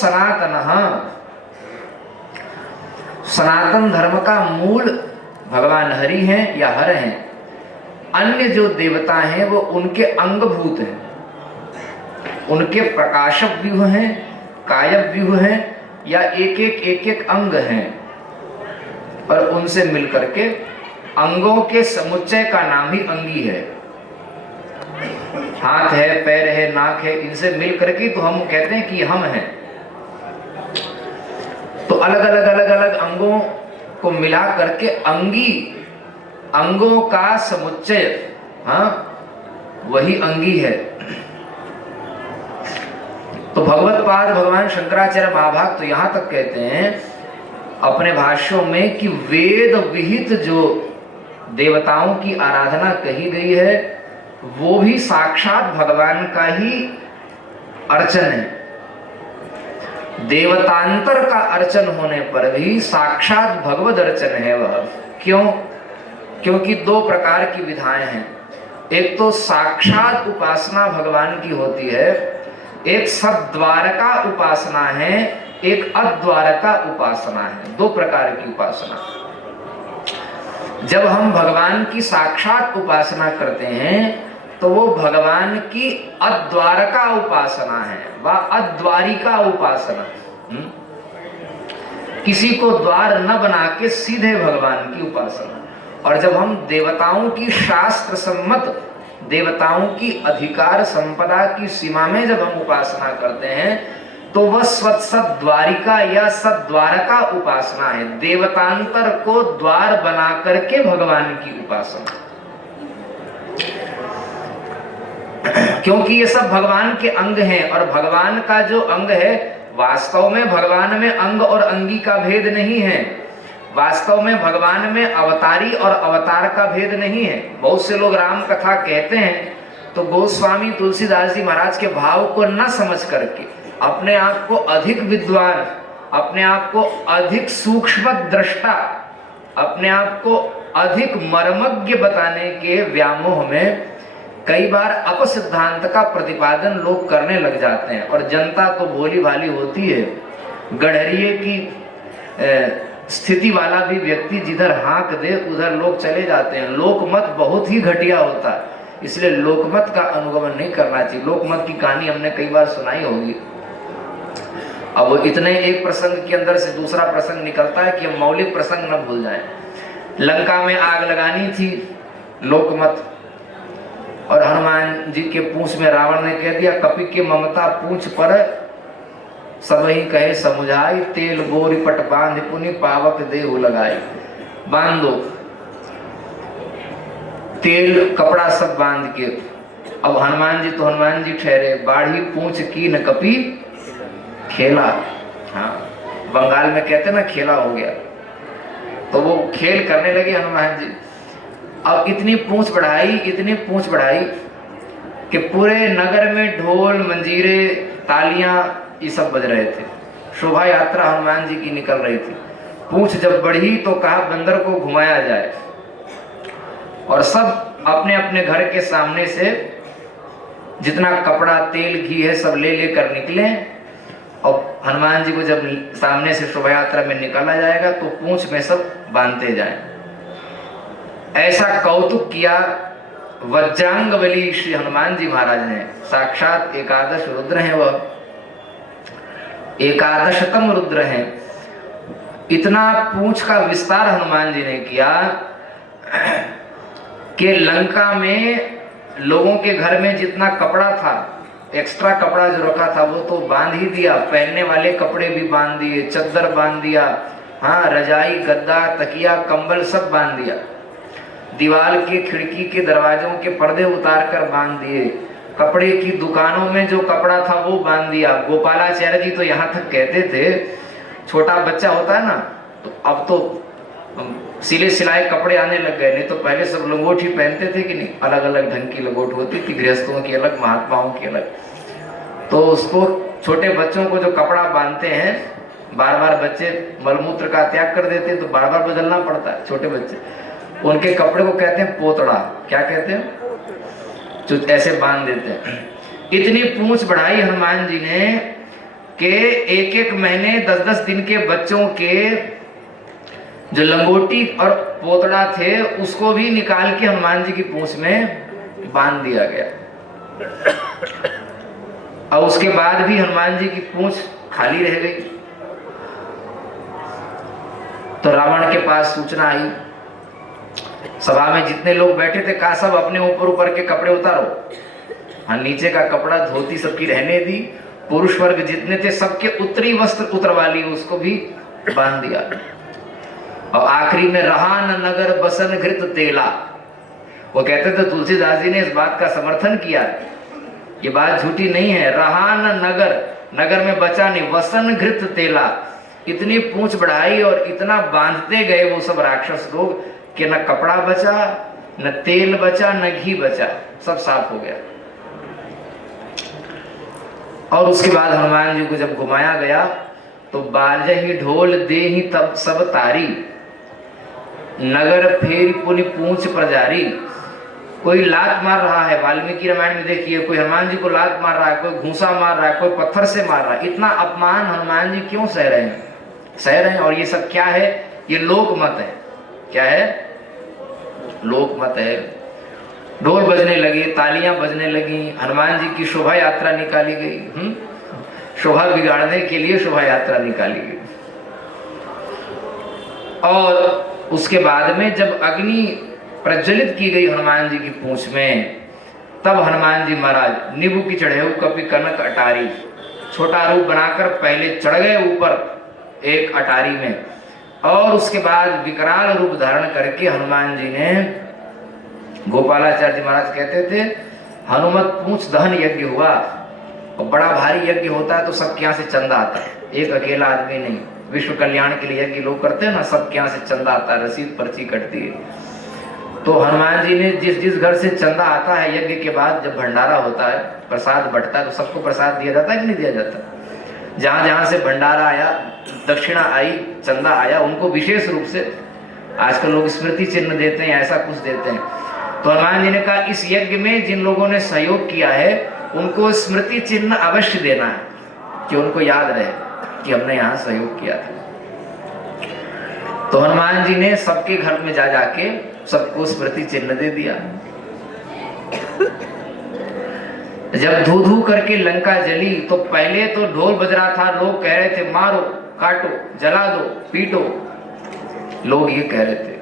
सनातनः, सनातन धर्म का मूल भगवान हरि हैं या हर हैं। अन्य जो देवता हैं वो उनके अंगभूत हैं, उनके प्रकाशक व्यूह हैं, कायक व्यूह हैं, या एक एक अंग हैं, और उनसे मिलकर के अंगों के समुच्चय का नाम ही अंगी है। हाथ है, पैर है, नाक है, इनसे मिल करके तो हम कहते हैं कि हम हैं। तो अलग अलग अंगों को मिला करके अंगी, अंगों का समुच्चय, हाँ, वही अंगी है। तो भगवत पाद भगवान शंकराचार्य महाभाग तो यहां तक कहते हैं अपने भाष्यों में कि वेद विहित जो देवताओं की आराधना कही गई है वो भी साक्षात भगवान का ही अर्चन है। देवतांतर का अर्चन होने पर भी साक्षात भगवद अर्चन है वह। क्यों? क्योंकि दो प्रकार की विधाएं हैं। एक तो साक्षात उपासना भगवान की होती है, एक सद्वारका उपासना है, एक अद्वारका उपासना है। दो प्रकार की उपासना। जब हम भगवान की साक्षात उपासना करते हैं तो वो भगवान की अद्वारका उपासना है, वह अद्वारिका उपासना। किसी को द्वार न बना के सीधे भगवान की उपासना। और जब हम देवताओं की शास्त्र सम्मत, देवताओं की अधिकार संपदा की सीमा में जब हम उपासना करते हैं तो वह सद्वारिका या सद्वारका उपासना है। देवतांतर को द्वार बना करके भगवान की उपासना। क्योंकि ये सब भगवान के अंग हैं, और भगवान का जो अंग है वास्तव में भगवान में अंग और अंगी का भेद नहीं है। वास्तव में भगवान में अवतारी और अवतार का भेद नहीं है। बहुत से लोग राम कथा कहते हैं तो गोस्वामी तुलसीदास जी महाराज के भाव को न समझ करके अपने आप को अधिक विद्वान, अपने आप को अधिक सूक्ष्म दृष्टा, अपने आप को अधिक मर्मज्ञ बताने के व्यामोह में कई बार अपसिद्धांत का प्रतिपादन लोग करने लग जाते हैं। और जनता तो भोली भाली होती है। गड़हरिये की स्थिति वाला भी व्यक्ति जिधर हाँक दे उधर लोग चले जाते हैं। लोकमत बहुत ही घटिया होता है, इसलिए लोकमत का अनुगमन नहीं करना चाहिए। लोकमत की कहानी हमने कई बार सुनाई होगी। अब वो इतने एक प्रसंग के अंदर से दूसरा प्रसंग निकलता है कि हम मौलिक प्रसंग न भूल जाएं। लंका में आग लगानी थी, लोकमत, और हनुमान जी के पूंछ में रावण ने कह दिया कपि के ममता पूंछ पर सब ही कहे समुझाई, तेल बोरी पट बांध पुनि पावक देहु लगाई। बांध दो, तेल कपड़ा सब बांध के। अब हनुमान जी तो हनुमान जी ठहरे, बाढ़ी पूंछ की न कपि खेला। हाँ, बंगाल में कहते ना खेला हो गया, तो वो खेल करने लगे हनुमान जी। अब इतनी पूंछ बढ़ाई, इतनी पूंछ बढ़ाई कि पूरे नगर में ढोल मंजीरे तालियां ये सब बज रहे थे। शोभा यात्रा हनुमान जी की निकल रही थी। पूंछ जब बढ़ी तो कहा बंदर को घुमाया जाए, और सब अपने अपने घर के सामने से जितना कपड़ा तेल घी है सब ले लेकर निकले। और हनुमान जी को जब सामने से शोभा यात्रा में निकाला जाएगा तो पूंछ में सब बांधते जाएं। ऐसा कौतुक किया वज्रांग बली श्री हनुमान जी महाराज ने। साक्षात एकादश रुद्र हैं, वह एकादशतम रुद्र हैं। इतना पूंछ का विस्तार हनुमान जी ने किया कि लंका में लोगों के घर में जितना कपड़ा था, एक्स्ट्रा कपड़ा जो रखा था वो तो बांध ही दिया। पहनने वाले कपड़े भी बांध दिए, चद्दर बांध दिया, हाँ, रजाई गद्दा तकिया कंबल सब बांध दिया। दीवार के खिड़की के दरवाजों के पर्दे उतार कर बांध दिए। कपड़े की दुकानों में जो कपड़ा था वो बांध दिया। गोपालाचार्य जी तो यहाँ तक कहते थे, छोटा बच्चा होता है ना, तो अब तो सिले सिलाए कपड़े आने लग गए, नहीं तो पहले सब लंगोट ही पहनते थे कि नहीं, अलग अलग ढंग की लंगोट होती थी, गृहस्थों की अलग, महात्माओं की अलग। तो उसको छोटे बच्चों को जो कपड़ा बांधते हैं, बार बार बच्चे मलमूत्र का त्याग कर देते हैं तो बार बार बदलना पड़ता है। छोटे बच्चे, उनके कपड़े को कहते हैं पोतड़ा। क्या कहते हैं? जो ऐसे बांध देते हैं। इतनी पूंछ बढ़ाई हनुमान जी ने कि एक एक महीने 10-10 दिन के बच्चों के जो लंगोटी और पोतड़ा थे उसको भी निकाल के हनुमान जी की पूंछ में बांध दिया गया। और उसके बाद भी हनुमान जी की पूंछ खाली रह गई। तो रावण के पास सूचना आई, सभा में जितने लोग बैठे थे कहा सब अपने ऊपर के कपड़े उतारो। हाँ, नीचे का कपड़ा धोती सबकी रहने दी। पुरुष वर्ग जितने थे सबके उत्तरी वस्त्र उतरवा ली, उसको भी बांध दिया। और आखिरी में रहा न नगर बसन घृत तेला। वो कहते थे तुलसीदास जी ने इस बात का समर्थन किया, ये बात झूठी नहीं है। रहा न नगर, नगर में बचा नहीं, वसन घृत तेला। इतनी पूंछ बढ़ाई और इतना बांधते गए वो सब राक्षस लोग कि न कपड़ा बचा, न तेल बचा, न घी बचा, सब साफ हो गया। और उसके बाद हनुमान जी को जब घुमाया गया तो बाजहि ढोल देहि तब सब तारी, नगर फेर पुनि पूंछ प्रजारी। कोई लात मार रहा है, वाल्मीकि रामायण में देखिए, कोई हनुमान जी को लात मार रहा है, कोई घूंसा मार रहा है, कोई पत्थर से मार रहा है। इतना अपमान हनुमान जी क्यों सह रहे हैं? सह रहे हैं। और ये सब क्या है? ये लोक मत है। क्या है? लोक मत है। ढोल बजने लगे, तालियां बजने लगी, हनुमान जी की शोभा यात्रा निकाली गई। शोभा बिगाड़ने के लिए शोभा यात्रा निकाली गई। और उसके बाद में जब अग्नि प्रज्वलित की गई हनुमान जी की पूंछ में, तब हनुमान जी महाराज निबु की चढ़े कपि कनक अटारी, छोटा रूप बनाकर पहले चढ़ गए ऊपर एक अटारी में, और उसके बाद विकराल रूप धारण करके हनुमान जी ने, गोपालाचार्य जी महाराज कहते थे, हनुमत पूंछ दहन यज्ञ हुआ। और बड़ा भारी यज्ञ होता है तो सबके यहाँ से चंदा आता है, एक अकेला आदमी नहीं। विश्व कल्याण के लिए यज्ञ लोग करते हैं ना, सबके यहाँ से चंदा आता है, रसीद पर्ची कटती है। तो हनुमान जी ने जिस घर से चंदा आता है यज्ञ के बाद, जब भंडारा होता है, प्रसाद बंटता है, तो सबको प्रसाद दिया जाता है कि नहीं दिया जाता? जहां जहां से भंडारा आया, दक्षिणा आई, चंदा आया, उनको विशेष रूप से आजकल लोग स्मृति चिन्ह देते हैं, ऐसा कुछ देते हैं। तो हनुमान जी ने कहा इस यज्ञ में जिन लोगों ने सहयोग किया है उनको स्मृति चिन्ह अवश्य देना है, कि उनको याद रहे कि हमने यहाँ सहयोग किया था। तो हनुमान जी ने सबके घर में जा जाके सबको स्मृति चिन्ह दे दिया। जब धू धू करके लंका जली तो पहले तो ढोल बज रहा था, लोग कह रहे थे मारो, काटो, जला दो, पीटो, लोग ये कह रहे थे।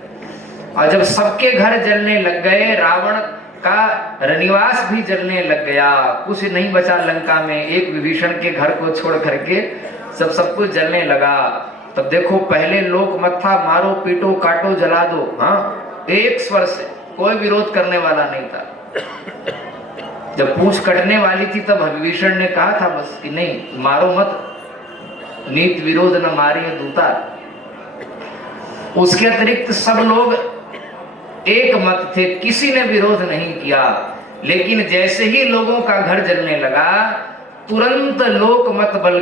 और जब सबके घर जलने लग गए, रावण का रनिवास भी जलने लग गया, कुछ नहीं बचा लंका में, एक विभीषण के घर को छोड़ करके सब कुछ जलने लगा। तब देखो पहले लोक मत था, मारो, पीटो, काटो, जला दो, हाँ, एक स्वर से, कोई विरोध करने वाला नहीं था। जब पूंछ कटने वाली थी तब विभीषण ने कहा था बस कि नहीं, मारो मत, नीत विरोध न मारिए दूता। उसके अतिरिक्त सब लोग एक मत थे, किसी ने विरोध नहीं किया। लेकिन जैसे ही लोगों का घर जलने लगा, तुरंत लोक मत बदल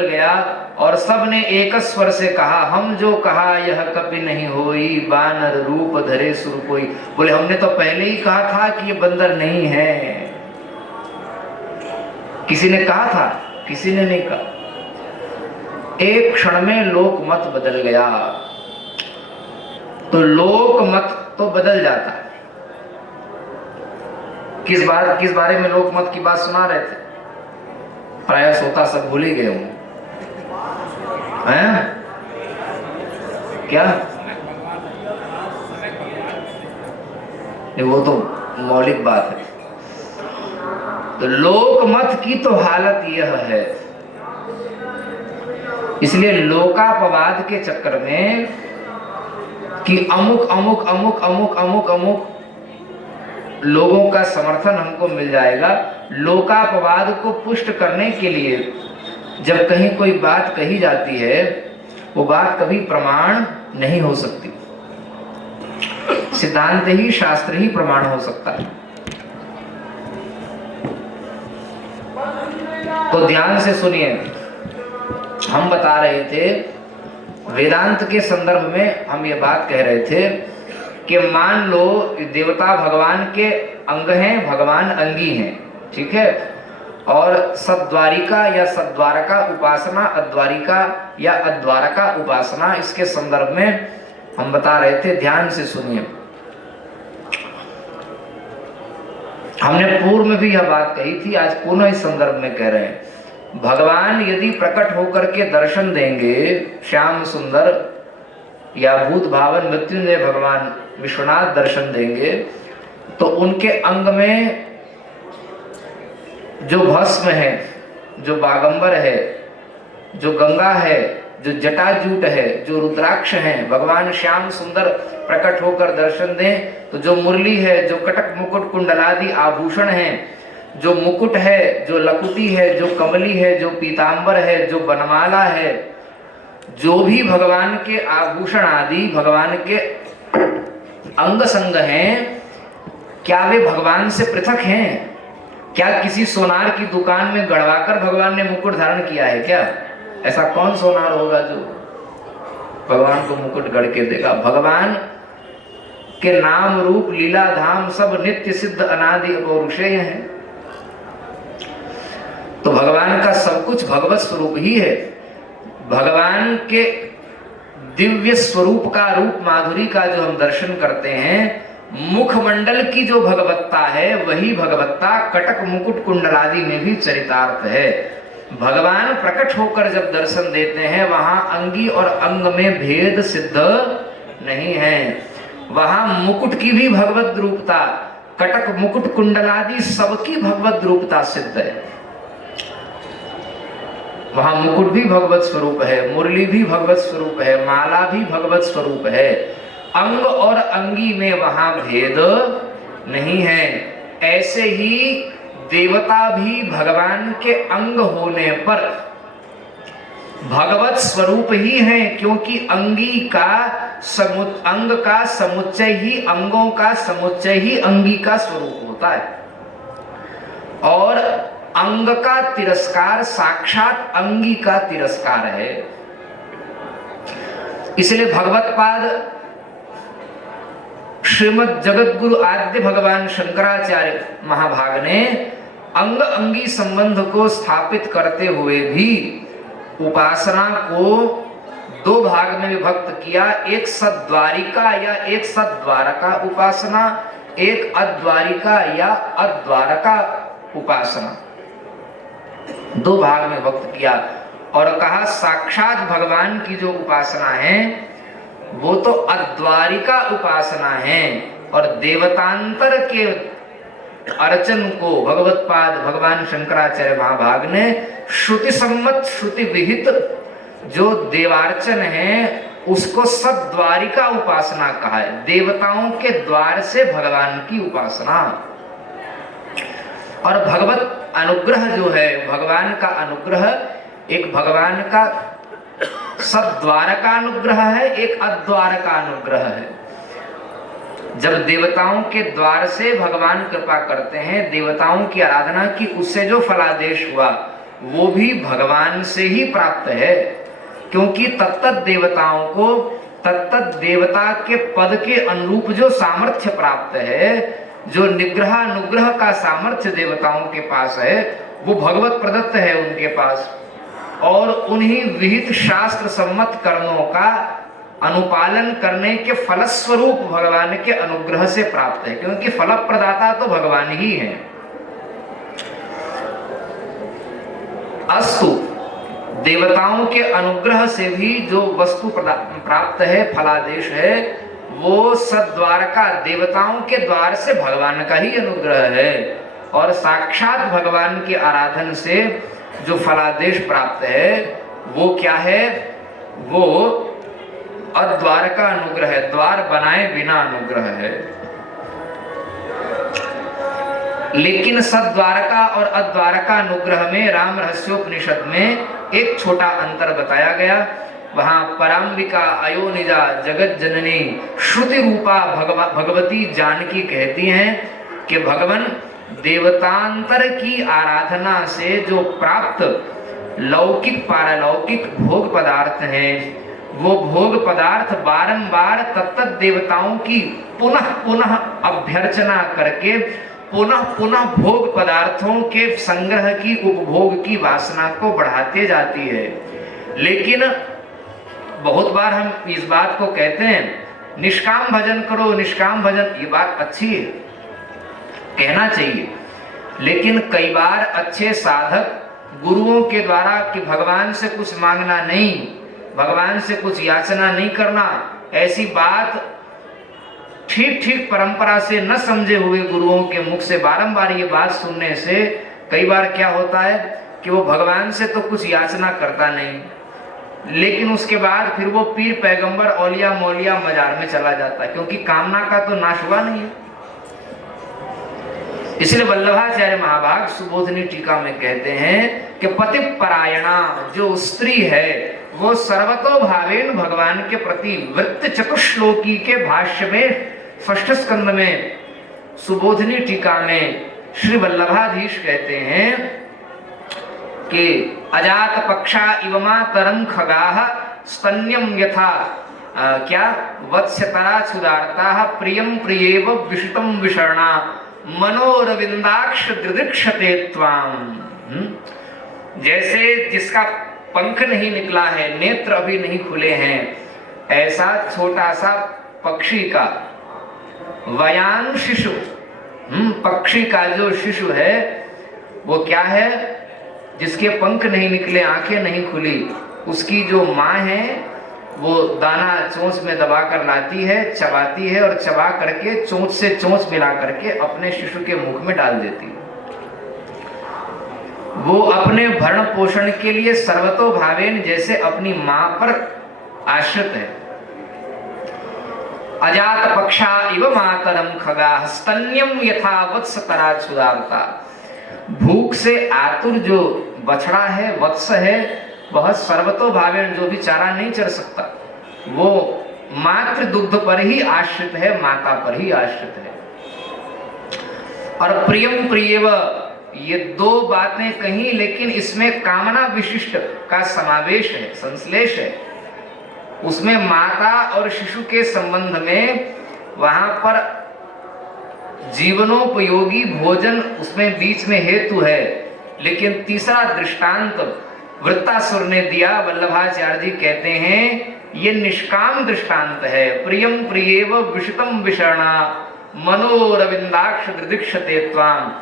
गया और सब ने एक स्वर से कहा, हम जो कहा यह कभी नहीं होई, बानर रूप धरे सुर कोई। बोले हमने तो पहले ही कहा था कि ये बंदर नहीं है। किसी ने कहा था? किसी ने नहीं कहा। एक क्षण में लोक मत बदल गया। तो लोक मत तो बदल जाता है। किस बारे में लोक मत की बात सुना रहे थे? प्राय सोता सब भूल ही गए होंगे, हैं? क्या? वो तो मौलिक बात है। तो लोक मत की तो हालत यह है। इसलिए लोकापवाद के चक्कर में कि अमुक अमुक अमुक अमुक अमुक अमुक लोगों का समर्थन हमको मिल जाएगा, लोकापवाद को पुष्ट करने के लिए जब कहीं कोई बात कही जाती है, वो बात कभी प्रमाण नहीं हो सकती। सिद्धांत ही, शास्त्र ही प्रमाण हो सकता है। तो ध्यान से सुनिए, हम बता रहे थे वेदांत के संदर्भ में, हम ये बात कह रहे थे कि मान लो देवता भगवान के अंग हैं, भगवान अंगी हैं, ठीक है, और सद्वारिका या सद्वारका उपासना, अद्वारिका या अद्वारका उपासना, इसके संदर्भ में हम बता रहे थे, ध्यान से सुनिए। हमने पूर्व में भी यह बात कही थी, आज पुनः इस संदर्भ में कह रहे हैं। भगवान यदि प्रकट होकर के दर्शन देंगे, श्याम सुंदर या भूत भावन मृत्युंजय भगवान विश्वनाथ दर्शन देंगे, तो उनके अंग में जो भस्म है, जो बागंबर है, जो गंगा है, जो जटाजूट है, जो रुद्राक्ष है, भगवान श्याम सुंदर प्रकट होकर दर्शन दें तो जो मुरली है, जो कटक मुकुट कुंडलादि आभूषण हैं, जो मुकुट है, जो लकुटी है, जो कमली है, जो पीतांबर है, जो बनमाला है, जो भी भगवान के आभूषण आदि भगवान के अंग संग हैं, क्या वे भगवान से पृथक हैं? क्या किसी सोनार की दुकान में गड़वाकर भगवान ने मुकुट धारण किया है क्या? ऐसा कौन सोनार होगा जो भगवान को मुकुट गढ़ के देगा? भगवान के नाम रूप लीला धाम सब नित्य सिद्ध अनादि अपौरुषेय हैं। तो भगवान का सब कुछ भगवत स्वरूप ही है। भगवान के दिव्य स्वरूप का, रूप माधुरी का जो हम दर्शन करते हैं, मुखमंडल की जो भगवत्ता है, वही भगवत्ता कटक मुकुट कुंडलादि में भी चरितार्थ है। भगवान प्रकट होकर जब दर्शन देते हैं, वहां अंगी और अंग में भेद सिद्ध नहीं है। वहां मुकुट की भी भगवत रूपता, कटक मुकुट कुंडलादि सबकी भगवत रूपता सिद्ध है। वहां मुकुट भी भगवत स्वरूप है, मुरली भी भगवत स्वरूप है, माला भी भगवत स्वरूप है। अंग और अंगी में वहां भेद नहीं है। ऐसे ही देवता भी भगवान के अंग होने पर भगवत स्वरूप ही है, क्योंकि अंगी का अंग का समुच्चय ही, अंगों का समुच्चय ही अंगी का स्वरूप होता है। और अंग का तिरस्कार साक्षात अंगी का तिरस्कार है। इसलिए भगवत पाद श्रीमद जगत गुरु आद्य भगवान शंकराचार्य महाभाग ने अंग अंगी संबंध को स्थापित करते हुए भी उपासना को दो भाग में विभक्त किया। एक सद्वारिका या एक सद्वारका उपासना, एक अद्वारिका या अद्वारका उपासना, दो भाग में विभक्त किया। और कहा साक्षात भगवान की जो उपासना है वो तो अद्वारिका उपासना है, और देवतांतर के अर्चन को भगवत पाद भगवान शंकराचार्य महाभाग ने श्रुति सम्मत श्रुति विहित जो देवार्चन है उसको सद्वारिका उपासना कहा है। देवताओं के द्वार से भगवान की उपासना। और भगवत अनुग्रह जो है, भगवान का अनुग्रह, एक भगवान का सद्वार का अनुग्रह है, एक अद्वार का अनुग्रह है। जब देवताओं के द्वार से भगवान कृपा करते हैं, देवताओं की आराधना की, उससे जो फलादेश हुआ वो भी भगवान से ही प्राप्त है, क्योंकि तत्त देवताओं को तत्त देवता के पद के अनुरूप जो सामर्थ्य प्राप्त है, जो निग्रह अनुग्रह का सामर्थ्य देवताओं के पास है, वो भगवत प्रदत्त है उनके पास। और उन्हीं विहित शास्त्र सम्मत कर्मों का अनुपालन करने के फलस्वरूप भगवान के अनुग्रह से प्राप्त है, क्योंकि फल प्रदाता तो भगवान ही है। अस्तु, देवताओं के अनुग्रह से भी जो वस्तु प्राप्त है, फलादेश है, वो सद्वारका देवताओं के द्वार से भगवान का ही अनुग्रह है। और साक्षात भगवान के आराधन से जो फलादेश प्राप्त है वो क्या है? वो अद्वार का अनुग्रह है, द्वार बनाए बिना अनुग्रह है। लेकिन सद्वारका और अद्वारका अनुग्रह में राम रहस्योपनिषद में एक छोटा अंतर बताया गया। वहां पराम्बिका अयोनिजा जगत जननी श्रुति रूपा भगवती जानकी कहती हैं कि भगवान देवतांतर की आराधना से जो प्राप्त लौकिक पारलौकिक भोग पदार्थ हैं, वो भोग पदार्थ बारंबार तत्त देवताओं की पुनः पुनः अभ्यर्चना करके पुनः पुनः भोग पदार्थों के संग्रह की, उपभोग की वासना को बढ़ाते जाती है। लेकिन बहुत बार हम इस बात को कहते हैं निष्काम भजन करो, निष्काम भजन, ये बात अच्छी है, कहना चाहिए। लेकिन कई बार अच्छे साधक गुरुओं के द्वारा कि भगवान से कुछ मांगना नहीं, भगवान से कुछ याचना नहीं करना, ऐसी बात ठीक ठीक परंपरा से न समझे हुए गुरुओं के मुख से बारंबार ये बात सुनने से कई बार क्या होता है कि वो भगवान से तो कुछ याचना करता नहीं, लेकिन उसके बाद फिर वो पीर पैगंबर औलिया मौलिया मजार में चला जाता है, क्योंकि कामना का तो नाश हुआ नहीं है। इसलिए वल्लभाचार्य महाभाग सुबोधनी टीका में कहते हैं कि पति परायणा जो स्त्री है वो सर्वतो भावेन भगवान के प्रति, वृत्त चतुश्लोकी के भाष्य में षष्ठ स्कंद में सुबोधनी टीका में श्री वल्लभाधीश कहते हैं कि अजात पक्षा इवमा तरं खगाः स्तन्यम यथा क्या वत्स्यतरा सुदार्ताः प्रियं प्रियेव विषितं विषर्णा मनोरविंदाक्ष दृदृक्षते त्वाम। जैसे जिसका पंख नहीं निकला है, नेत्र अभी नहीं खुले हैं, ऐसा छोटा सा पक्षी का वयान शिशु, पक्षी का जो शिशु है वो क्या है, जिसके पंख नहीं निकले, आंखें नहीं खुली, उसकी जो माँ है वो दाना चोंच में दबा कर लाती है, चबाती है और चबा करके चोंच से चोंच मिला करके अपने शिशु के मुख में डाल देती है। वो अपने भरण पोषण के लिए सर्वतो भावेन जैसे अपनी मां पर आश्रित है। अजात पक्षा इव मातरम खगाः स्तन्यम यथा वत्सतरा छुदारता। भूख से आतुर जो बछड़ा है, वत्स है, वह सर्वतो भावेन जो भी चारा नहीं चर सकता, वो मातृ दुग्ध पर ही आश्रित है, माता पर ही आश्रित है। और प्रियम प्रियव, ये दो बातें कहीं, लेकिन इसमें कामना विशिष्ट का समावेश है, संश्लेष है। उसमें माता और शिशु के संबंध में वहां पर जीवनोपयोगी भोजन उसमें बीच में हेतु है। लेकिन तीसरा दृष्टांत वृत्तासुर ने दिया, वल्लभाचार्य जी कहते हैं ये निष्काम दृष्टांत है। प्रियम प्रियेव विषितम विषर्णा मनोरविंदाक्ष दृदीक्षते त्वाम।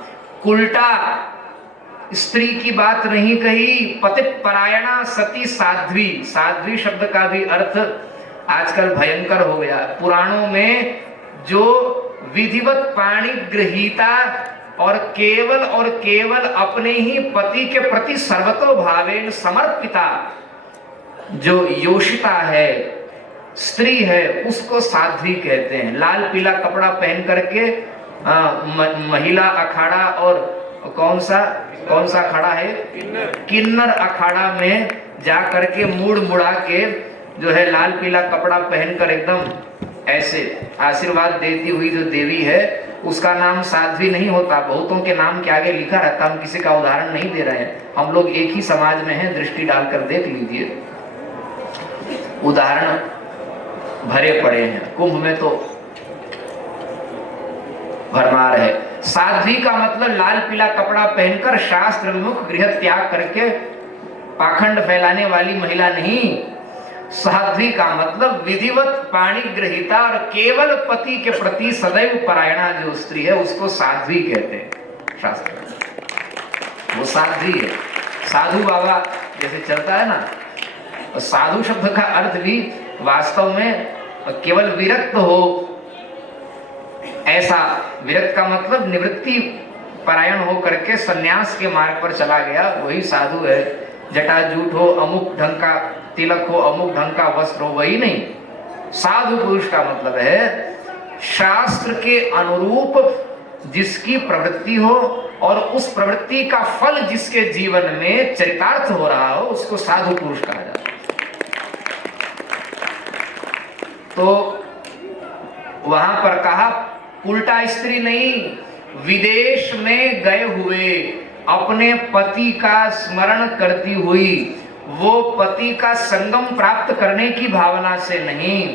उल्टा स्त्री की बात नहीं कही, पति परायणा सती साध्वी। साध्वी शब्द का भी अर्थ आजकल भयंकर हो गया। पुराणों में जो विधिवत पाणी ग्रहीता और केवल अपने ही पति के प्रति सर्वतो भावेन समर्पिता जो योषिता है, स्त्री है, उसको साध्वी कहते हैं। लाल पीला कपड़ा पहन करके महिला अखाड़ा और कौन सा अखाड़ा है, किन्नर अखाड़ा में जा करके मुड़ मुड़ा के जो है लाल पीला कपड़ा पहनकर एकदम ऐसे आशीर्वाद देती हुई जो देवी है, उसका नाम साध्वी नहीं होता। बहुतों के नाम के आगे लिखा रहता। हम किसी का उदाहरण नहीं दे रहे हैं, हम लोग एक ही समाज में हैं, दृष्टि डालकर देख लीजिए, उदाहरण भरे पड़े हैं। कुंभ में तो भरमार है। साध्वी का मतलब लाल पीला कपड़ा पहनकर शास्त्र विमुख गृह त्याग करके पाखंड फैलाने वाली महिला नहीं। साध्वी का मतलब विधिवत पाणी ग्रहीता और केवल पति के प्रति सदैव परायणा जो स्त्री है, उसको साध्वी कहते हैं शास्त्र में। वो साध्वी है। साधु बाबा जैसे चलता है ना, तो साधु शब्द का अर्थ भी वास्तव में केवल विरक्त हो, ऐसा। विरक्त का मतलब निवृत्ति परायण हो करके सन्यास के मार्ग पर चला गया, वही साधु है। जटाजूट हो, अमुक ढंग का तिलक हो, अमुक ढंग का वस्त्र हो, वही नहीं। साधु पुरुष का मतलब है शास्त्र के अनुरूप जिसकी प्रवृत्ति हो और उस प्रवृत्ति का फल जिसके जीवन में चरितार्थ हो रहा हो, उसको साधु पुरुष कहा जाता है। तो वहां पर कहा उल्टा स्त्री नहीं, विदेश में गए हुए अपने पति का स्मरण करती हुई, वो पति का संगम प्राप्त करने की भावना से नहीं,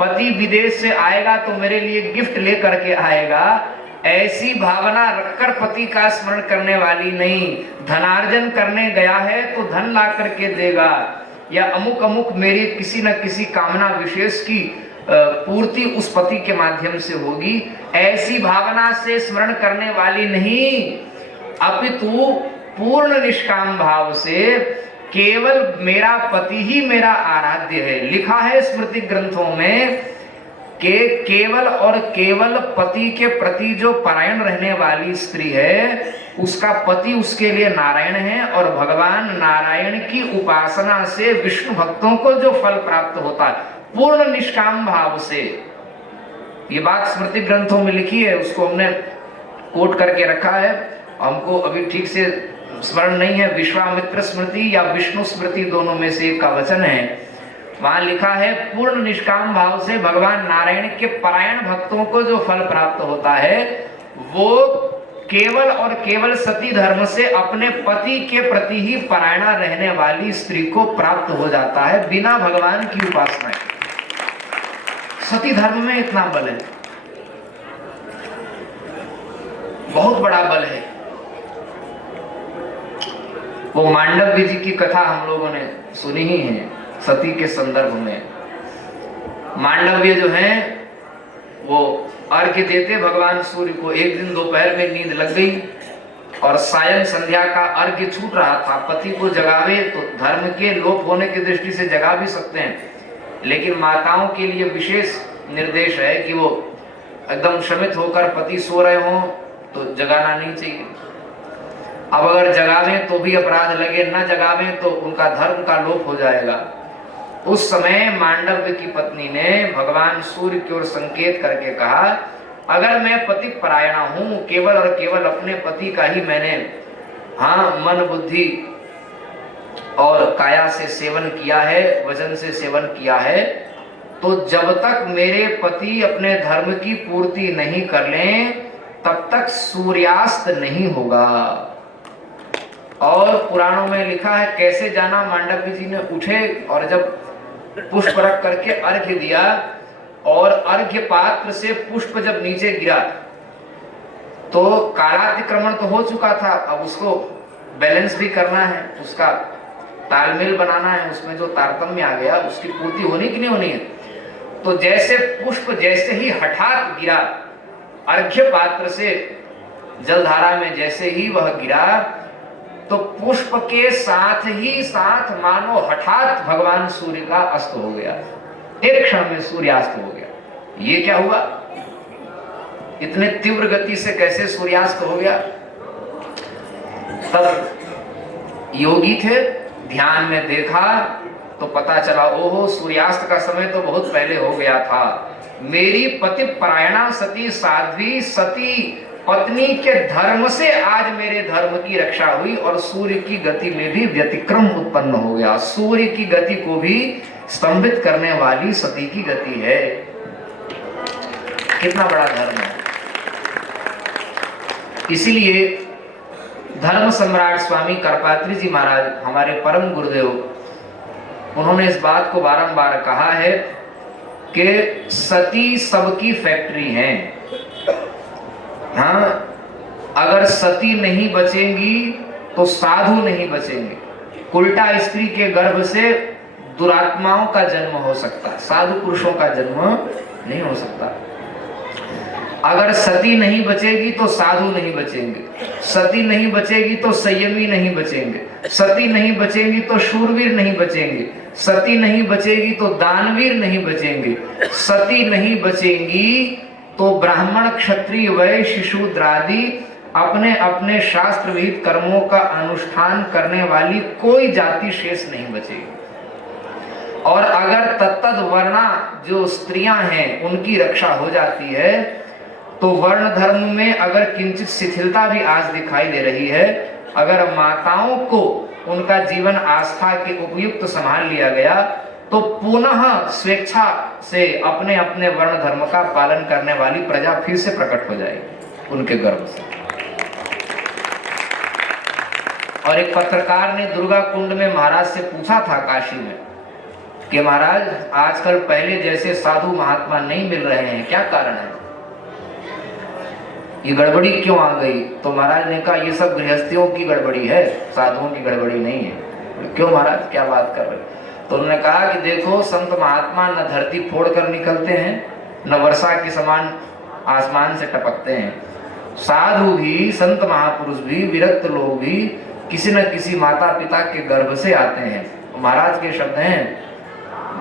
पति विदेश से आएगा तो मेरे लिए गिफ्ट लेकर के आएगा, ऐसी भावना रखकर पति का स्मरण करने वाली नहीं। धनार्जन करने गया है तो धन ला करके देगा, या अमुक अमुक मेरी किसी न किसी कामना विशेष की पूर्ति उस पति के माध्यम से होगी, ऐसी भावना से स्मरण करने वाली नहीं, अपितु पूर्ण निष्काम भाव से केवल मेरा पति ही मेरा आराध्य है। लिखा है स्मृति ग्रंथों में कि केवल और केवल पति के प्रति जो परायण रहने वाली स्त्री है उसका पति उसके लिए नारायण है, और भगवान नारायण की उपासना से विष्णु भक्तों को जो फल प्राप्त होता है पूर्ण निष्काम भाव से। ये बात स्मृति ग्रंथों में लिखी है, उसको हमने कोट करके रखा है, हमको अभी ठीक से स्मरण नहीं है, विश्वामित्र स्मृति या विष्णु स्मृति दोनों में से एक का वचन है। वहां लिखा है पूर्ण निष्काम भाव से भगवान नारायण के परायण भक्तों को जो फल प्राप्त होता है वो केवल और केवल सती धर्म से अपने पति के प्रति ही परायणा रहने वाली स्त्री को प्राप्त हो जाता है बिना भगवान की उपासना के। सती धर्म में इतना बल है, बहुत बड़ा बल है। वो मांडव्य जी की कथा हम लोगों ने सुनी ही है सती के संदर्भ में। मांडव्य जो है वो अर्घ्य देते भगवान सूर्य को। एक दिन दोपहर में नींद लग गई और सायं संध्या का अर्घ्य छूट रहा था। पति को जगावे तो धर्म के लोप होने की दृष्टि से जगा भी सकते हैं, लेकिन माताओं के लिए विशेष निर्देश है कि वो एकदम शमित होकर पति सो रहे हों तो जगाना नहीं चाहिए। अब अगर जगावें तो भी अपराध लगे, न जगावें तो उनका धर्म का लोप हो जाएगा। उस समय मांडव्य की पत्नी ने भगवान सूर्य की ओर संकेत करके कहा, अगर मैं पति परायणा हूं, केवल और केवल अपने पति का ही मैंने मन बुद्धि और काया से सेवन किया है, वचन से सेवन किया है, तो जब तक मेरे पति अपने धर्म की पूर्ति नहीं कर लें तब तक सूर्यास्त नहीं होगा। और पुराणों में लिखा है कैसे जाना, मांडव्य जी ने उठे और जब पुष्प रख करके अर्घ्य दिया और अर्घ्य पात्र से पुष्प जब नीचे गिरा तो कालातिक्रमण तो हो चुका था, अब उसको बैलेंस भी करना है, उसका तालमेल बनाना है, उसमें जो तारतम्य आ गया उसकी पूर्ति होनी कि नहीं होनी है। तो जैसे पुष्प जैसे ही हठात गिरा अर्घ्य पात्र से जलधारा में, जैसे ही वह गिरा तो पुष्प के साथ ही साथ मानो हठात भगवान सूर्य का अस्त हो गया, एक क्षण में सूर्यास्त हो गया। ये क्या हुआ, इतने तीव्र गति से कैसे सूर्यास्त हो गया। तब योगी थे, ध्यान में देखा तो पता चला ओहो सूर्यास्त का समय तो बहुत पहले हो गया था। मेरी पति परायणा सती साध्वी सती पत्नी के धर्म से आज मेरे धर्म की रक्षा हुई और सूर्य की गति में भी व्यतिक्रम उत्पन्न हो गया। सूर्य की गति को भी स्तंभित करने वाली सती की गति है। कितना बड़ा धर्म है। इसीलिए धर्म सम्राट स्वामी करपात्री जी महाराज हमारे परम गुरुदेव, उन्होंने इस बात को बारंबार कहा है कि सती सबकी फैक्ट्री है। हाँ, अगर सती नहीं बचेंगी तो साधु नहीं बचेंगे। उल्टा स्त्री के गर्भ से दुरात्माओं का जन्म हो सकता है, साधु पुरुषों का जन्म नहीं हो सकता। अगर सती नहीं बचेगी तो साधु नहीं बचेंगे, सती नहीं बचेगी तो संयमी नहीं बचेंगे, सती नहीं बचेंगी तो शूरवीर नहीं बचेंगे, सती नहीं बचेगी तो दानवीर नहीं बचेंगे, सती नहीं बचेंगी तो ब्राह्मण क्षत्रिय वैश्य शूद्र आदि अपने अपने शास्त्र विहित कर्मों का अनुष्ठान करने वाली कोई जाति शेष नहीं बचेगी। और अगर तत्तद वर्णा जो स्त्रियां हैं उनकी रक्षा हो जाती है तो वर्ण धर्म में अगर किंचित शिथिलता भी आज दिखाई दे रही है, अगर माताओं को उनका जीवन आस्था के उपयुक्त संभाल लिया गया तो पुनः स्वेच्छा से अपने अपने वर्ण धर्म का पालन करने वाली प्रजा फिर से प्रकट हो जाएगी उनके गर्भ से। और एक पत्रकार ने दुर्गा कुंड में महाराज से पूछा था काशी में कि महाराज आजकल पहले जैसे साधु महात्मा नहीं मिल रहे हैं, क्या कारण है। ये गड़बड़ी क्यों आ गई? तो महाराज ने कहा ये सब गृहस्थियों की गड़बड़ी है, साधुओं की गड़बड़ी नहीं है। क्यों महाराज, क्या बात कर रहे? तो उन्होंने कहा कि देखो, संत महात्मा न धरती फोड़ कर निकलते हैं, न वर्षा के समान आसमान से टपकते हैं। साधु भी, संत महापुरुष भी, विरक्त लोग भी किसी न किसी माता पिता के गर्भ से आते हैं। महाराज के शब्द हैं,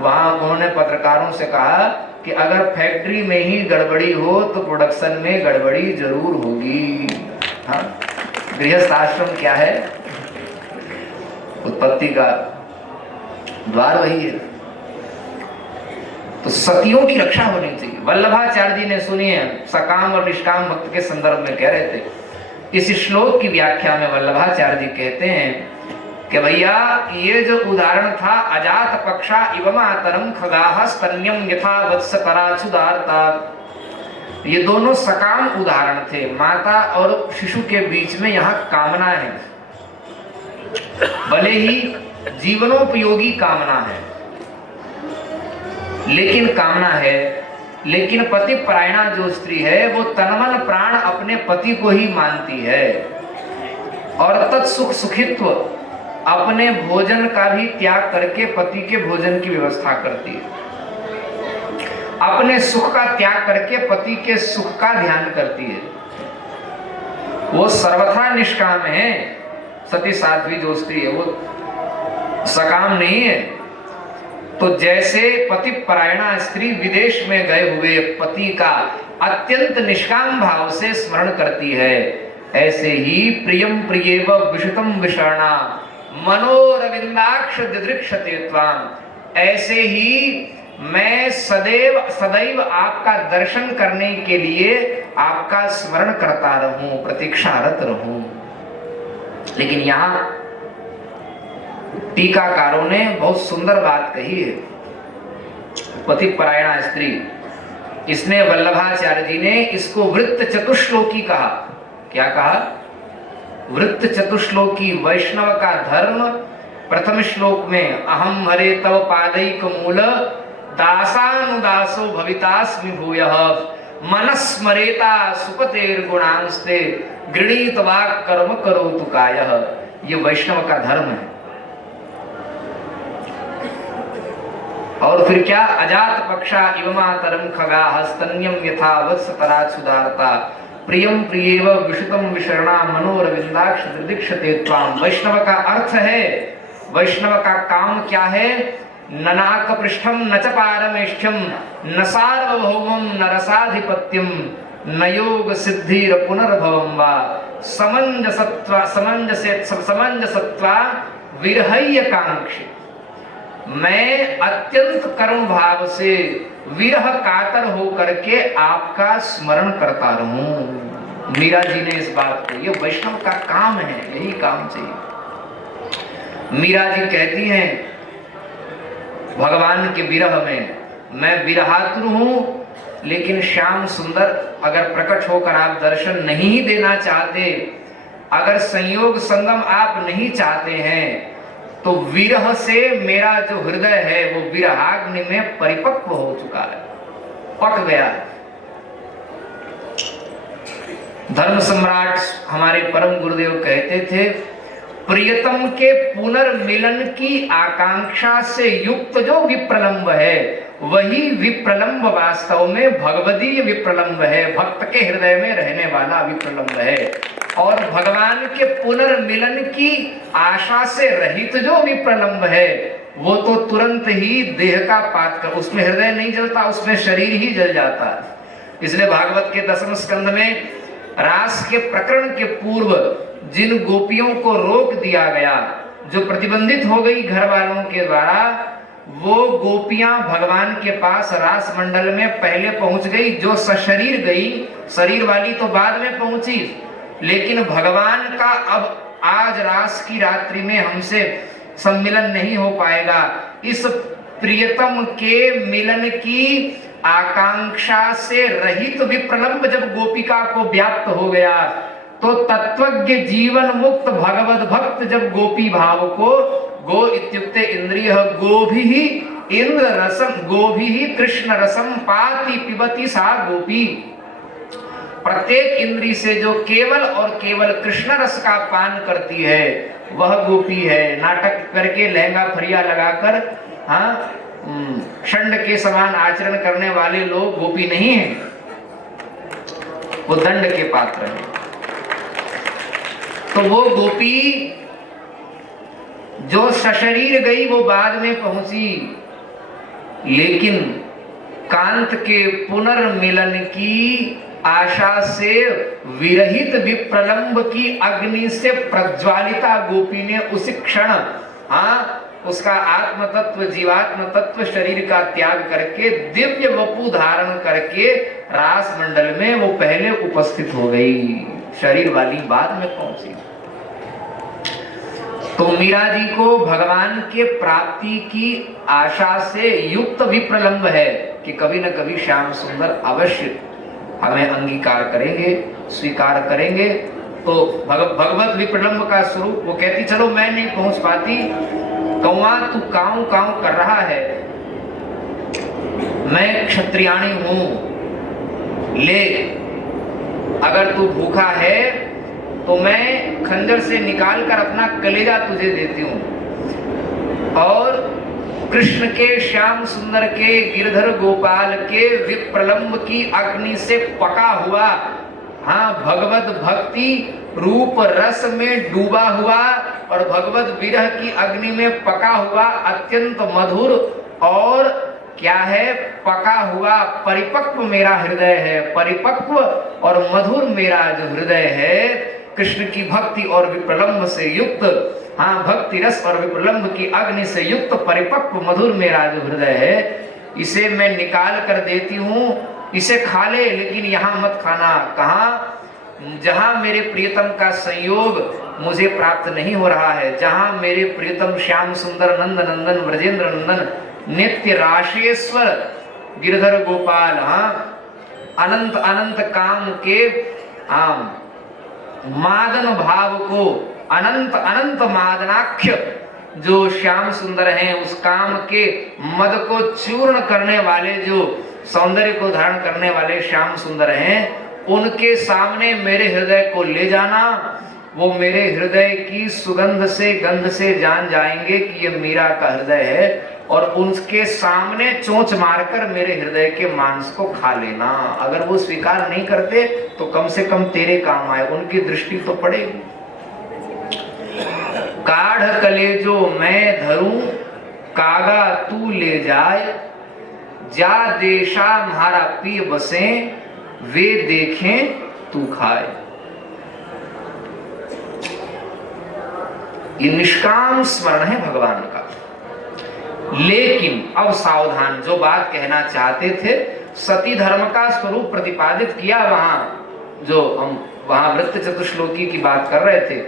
वहां उन्होंने पत्रकारों से कहा कि अगर फैक्ट्री में ही गड़बड़ी हो तो प्रोडक्शन में गड़बड़ी जरूर होगी। हाँ, गृहस्थ आश्रम क्या है? उत्पत्ति का द्वार वही है। तो सतियों की रक्षा होनी चाहिए। वल्लभाचार्य जी ने, सुनिए, सकाम और निष्काम भक्त के संदर्भ में कह रहे थे। इस श्लोक की व्याख्या में वल्लभाचार्य जी कहते हैं कि भैया ये जो उदाहरण था, अजात पक्षा इव मातरम खगाह स्तन्यम यथा वत्स पराचुदारता, ये दोनों सकाम उदाहरण थे। माता और शिशु के बीच में यहाँ कामना है, भले ही जीवनोपयोगी कामना है, लेकिन कामना है। लेकिन पति परायणा जो स्त्री है वो तनमन प्राण अपने पति को ही मानती है और तत्सुख सुखित्व अपने भोजन का भी त्याग करके पति के भोजन की व्यवस्था करती है, अपने सुख का त्याग करके पति के सुख का ध्यान करती है। वो सर्वथा निष्काम है। सती साध्वी जो स्त्री है वो सकाम नहीं है। तो जैसे पति परायणा स्त्री विदेश में गए हुए पति का अत्यंत निष्काम भाव से स्मरण करती है, ऐसे ही प्रियम प्रियेव विशुतम विषर्णा मनोरविंदाक्ष दिदृक्षते त्वाम, ऐसे ही मैं सदैव आपका दर्शन करने के लिए आपका स्मरण करता रहूं, प्रतीक्षारत रहूं। लेकिन यहां टीकाकारों ने बहुत सुंदर बात कही है। पति परायणा स्त्री, इसने वल्लभाचार्य जी ने इसको वृत्त चतुश्लोकी कहा। क्या कहा? वृत्त चतुश्लोकी, वैष्णव का धर्म। प्रथम श्लोक में अहम हरे तव पादैक मूल दासानुदासो भवितास्मि भूयः मनस्मरेता सुपतेर गुणांस्ते गृणीत वाक् कर्म करोतु कायः। ये वैष्णव का धर्म है। और फिर क्या? अजात पक्षा इव मातरम खगाः स्तन्यम यथा वत्स पराचुदारता प्रियम प्रियेव विशुतम विशरणा मनोरविंदाक्ष दिदृक्षते त्वाम। वैष्णव का अर्थ है, वैष्णव का काम क्या है? न नाक पृष्ठम न च पारमेष्ठ्यम न सार्वभौमम न रसाधिपत्यम न योग सिद्धिर पुनर्भवम वा समंजसत्वा विरहय्य कांक्षी। मैं अत्यंत करुण भाव से विरह कातर होकर के आपका स्मरण करता रहूं। मीरा जी ने इस बात को, ये वैष्णव का काम है, यही काम चाहिए। मीरा जी कहती हैं भगवान के विरह में, मैं विरहातुर हूं, लेकिन श्याम सुंदर अगर प्रकट होकर आप दर्शन नहीं देना चाहते, अगर संयोग संगम आप नहीं चाहते हैं, तो विरह से मेरा जो हृदय है वो विरहाग्नि में परिपक्व हो चुका है, पक गया है। धर्म सम्राट हमारे परम गुरुदेव कहते थे, प्रियतम के पुनर्मिलन की आकांक्षा से युक्त जो विप्रलंब है, वही विप्रलंब वास्तव में भगवदीय विप्रलंब है, भक्त के हृदय में रहने वाला विप्रलंब है। और भगवान के पुनर्मिलन की आशा से रहित जो विप्रलंब है, वो तो तुरंत ही देह का पात कर, उसमें हृदय नहीं जलता, उसमें शरीर ही जल जाता है। इसलिए भागवत के 10वें स्कंध में रास के प्रकरण के पूर्व जिन गोपियों को रोक दिया गया, जो प्रतिबंधित हो गई घर वालों के द्वारा, वो गोपियां भगवान के पास रास मंडल में पहले पहुंच गई। जो सशरीर गई, शरीर वाली तो बाद में पहुंची, लेकिन भगवान का अब आज रास की रात्रि में हमसे सम्मिलन नहीं हो पाएगा। इस प्रियतम के मिलन की आकांक्षा से रहित विप्रलंब जब गोपिका को व्याप्त हो गया, तो तत्वज्ञ जीवन मुक्त भगवत भक्त जब गोपी भाव को, गो इत्युक्ते इंद्रिय, गोभिः इंद्र रसम, गोभिः कृष्ण रसम पाति पिबती सा गोपी। प्रत्येक इंद्री से जो केवल और केवल कृष्ण रस का पान करती है वह गोपी है। नाटक करके लहंगा फरिया लगाकर षंड के समान आचरण करने वाले लोग गोपी नहीं हैं, वो दंड के पात्र हैं। तो वो गोपी जो सशरीर गई वो बाद में पहुंची, लेकिन कांत के पुनर्मिलन की आशा से विरहित विप्रलंब की अग्नि से प्रज्वालिता गोपी ने उसी क्षण उसका आत्म तत्व जीवात्म तत्व शरीर का त्याग करके दिव्य वपु धारण करके रास मंडल में वो पहले उपस्थित हो गई, शरीर वाली बाद में पहुंची। तो मीरा जी को भगवान के प्राप्ति की आशा से युक्त विप्रलंब है कि कभी न कभी श्याम सुंदर अवश्य हमें अंगीकार करेंगे, स्वीकार करेंगे। तो भगवत विप्रलंब का स्वरूप वो कहती चलो मैं नहीं पहुंच पाती, कौआ तू काऊ काऊ कर रहा है, मैं क्षत्रियाणी हूं, ले अगर तू भूखा है तो मैं खंजर से निकालकर अपना कलेजा तुझे देती हूं। और कृष्ण के श्याम सुंदर के गिरधर गोपाल के विप्रलंब की अग्नि से पका हुआ भगवत भक्ति रूप रस में डूबा हुआ और भगवत विरह की अग्नि में पका हुआ अत्यंत मधुर और क्या है, पका हुआ परिपक्व मेरा हृदय है। परिपक्व और मधुर मेरा जो हृदय है कृष्ण की भक्ति और विप्रलंब से युक्त, भक्ति रस और विप्रलंब की अग्नि से युक्त परिपक्व मधुर मेरा जो हृदय है, इसे मैं निकाल कर देती हूँ, इसे खा ले, लेकिन यहाँ मत खाना। कहाँ? जहाँ मेरे प्रियतम का संयोग मुझे प्राप्त नहीं हो रहा है, जहाँ मेरे प्रियतम श्याम सुंदर नंद नंदन ब्रजेंद्र नंदन नित्य राशेश्वर गिरधर गोपाल अनंत अनंत काम के मादन भाव को अनंत अनंत मादनाख्य जो श्याम सुंदर हैं, उस काम के मद को चूर्ण करने वाले, जो सौंदर्य को धारण करने वाले श्याम सुंदर हैं, उनके सामने मेरे हृदय को ले जाना। वो मेरे हृदय की सुगंध से गंध से जान जाएंगे कि ये मीरा का हृदय है, और उनके सामने चोंच मारकर मेरे हृदय के मांस को खा लेना। अगर वो स्वीकार नहीं करते तो कम से कम तेरे काम आए, उनकी दृष्टि तो पड़ेगी। काढ़ कलेजो मैं धरूं, कागा तू ले जाए, जा देशा म्हारा पी बसे, वे देखें तू खाए। ये निष्काम स्मरण है भगवान का। लेकिन अब सावधान, जो बात कहना चाहते थे, सती धर्म का स्वरूप प्रतिपादित किया वहां, जो हम वहां वृत्त चतुश्लोकी की बात कर रहे थे।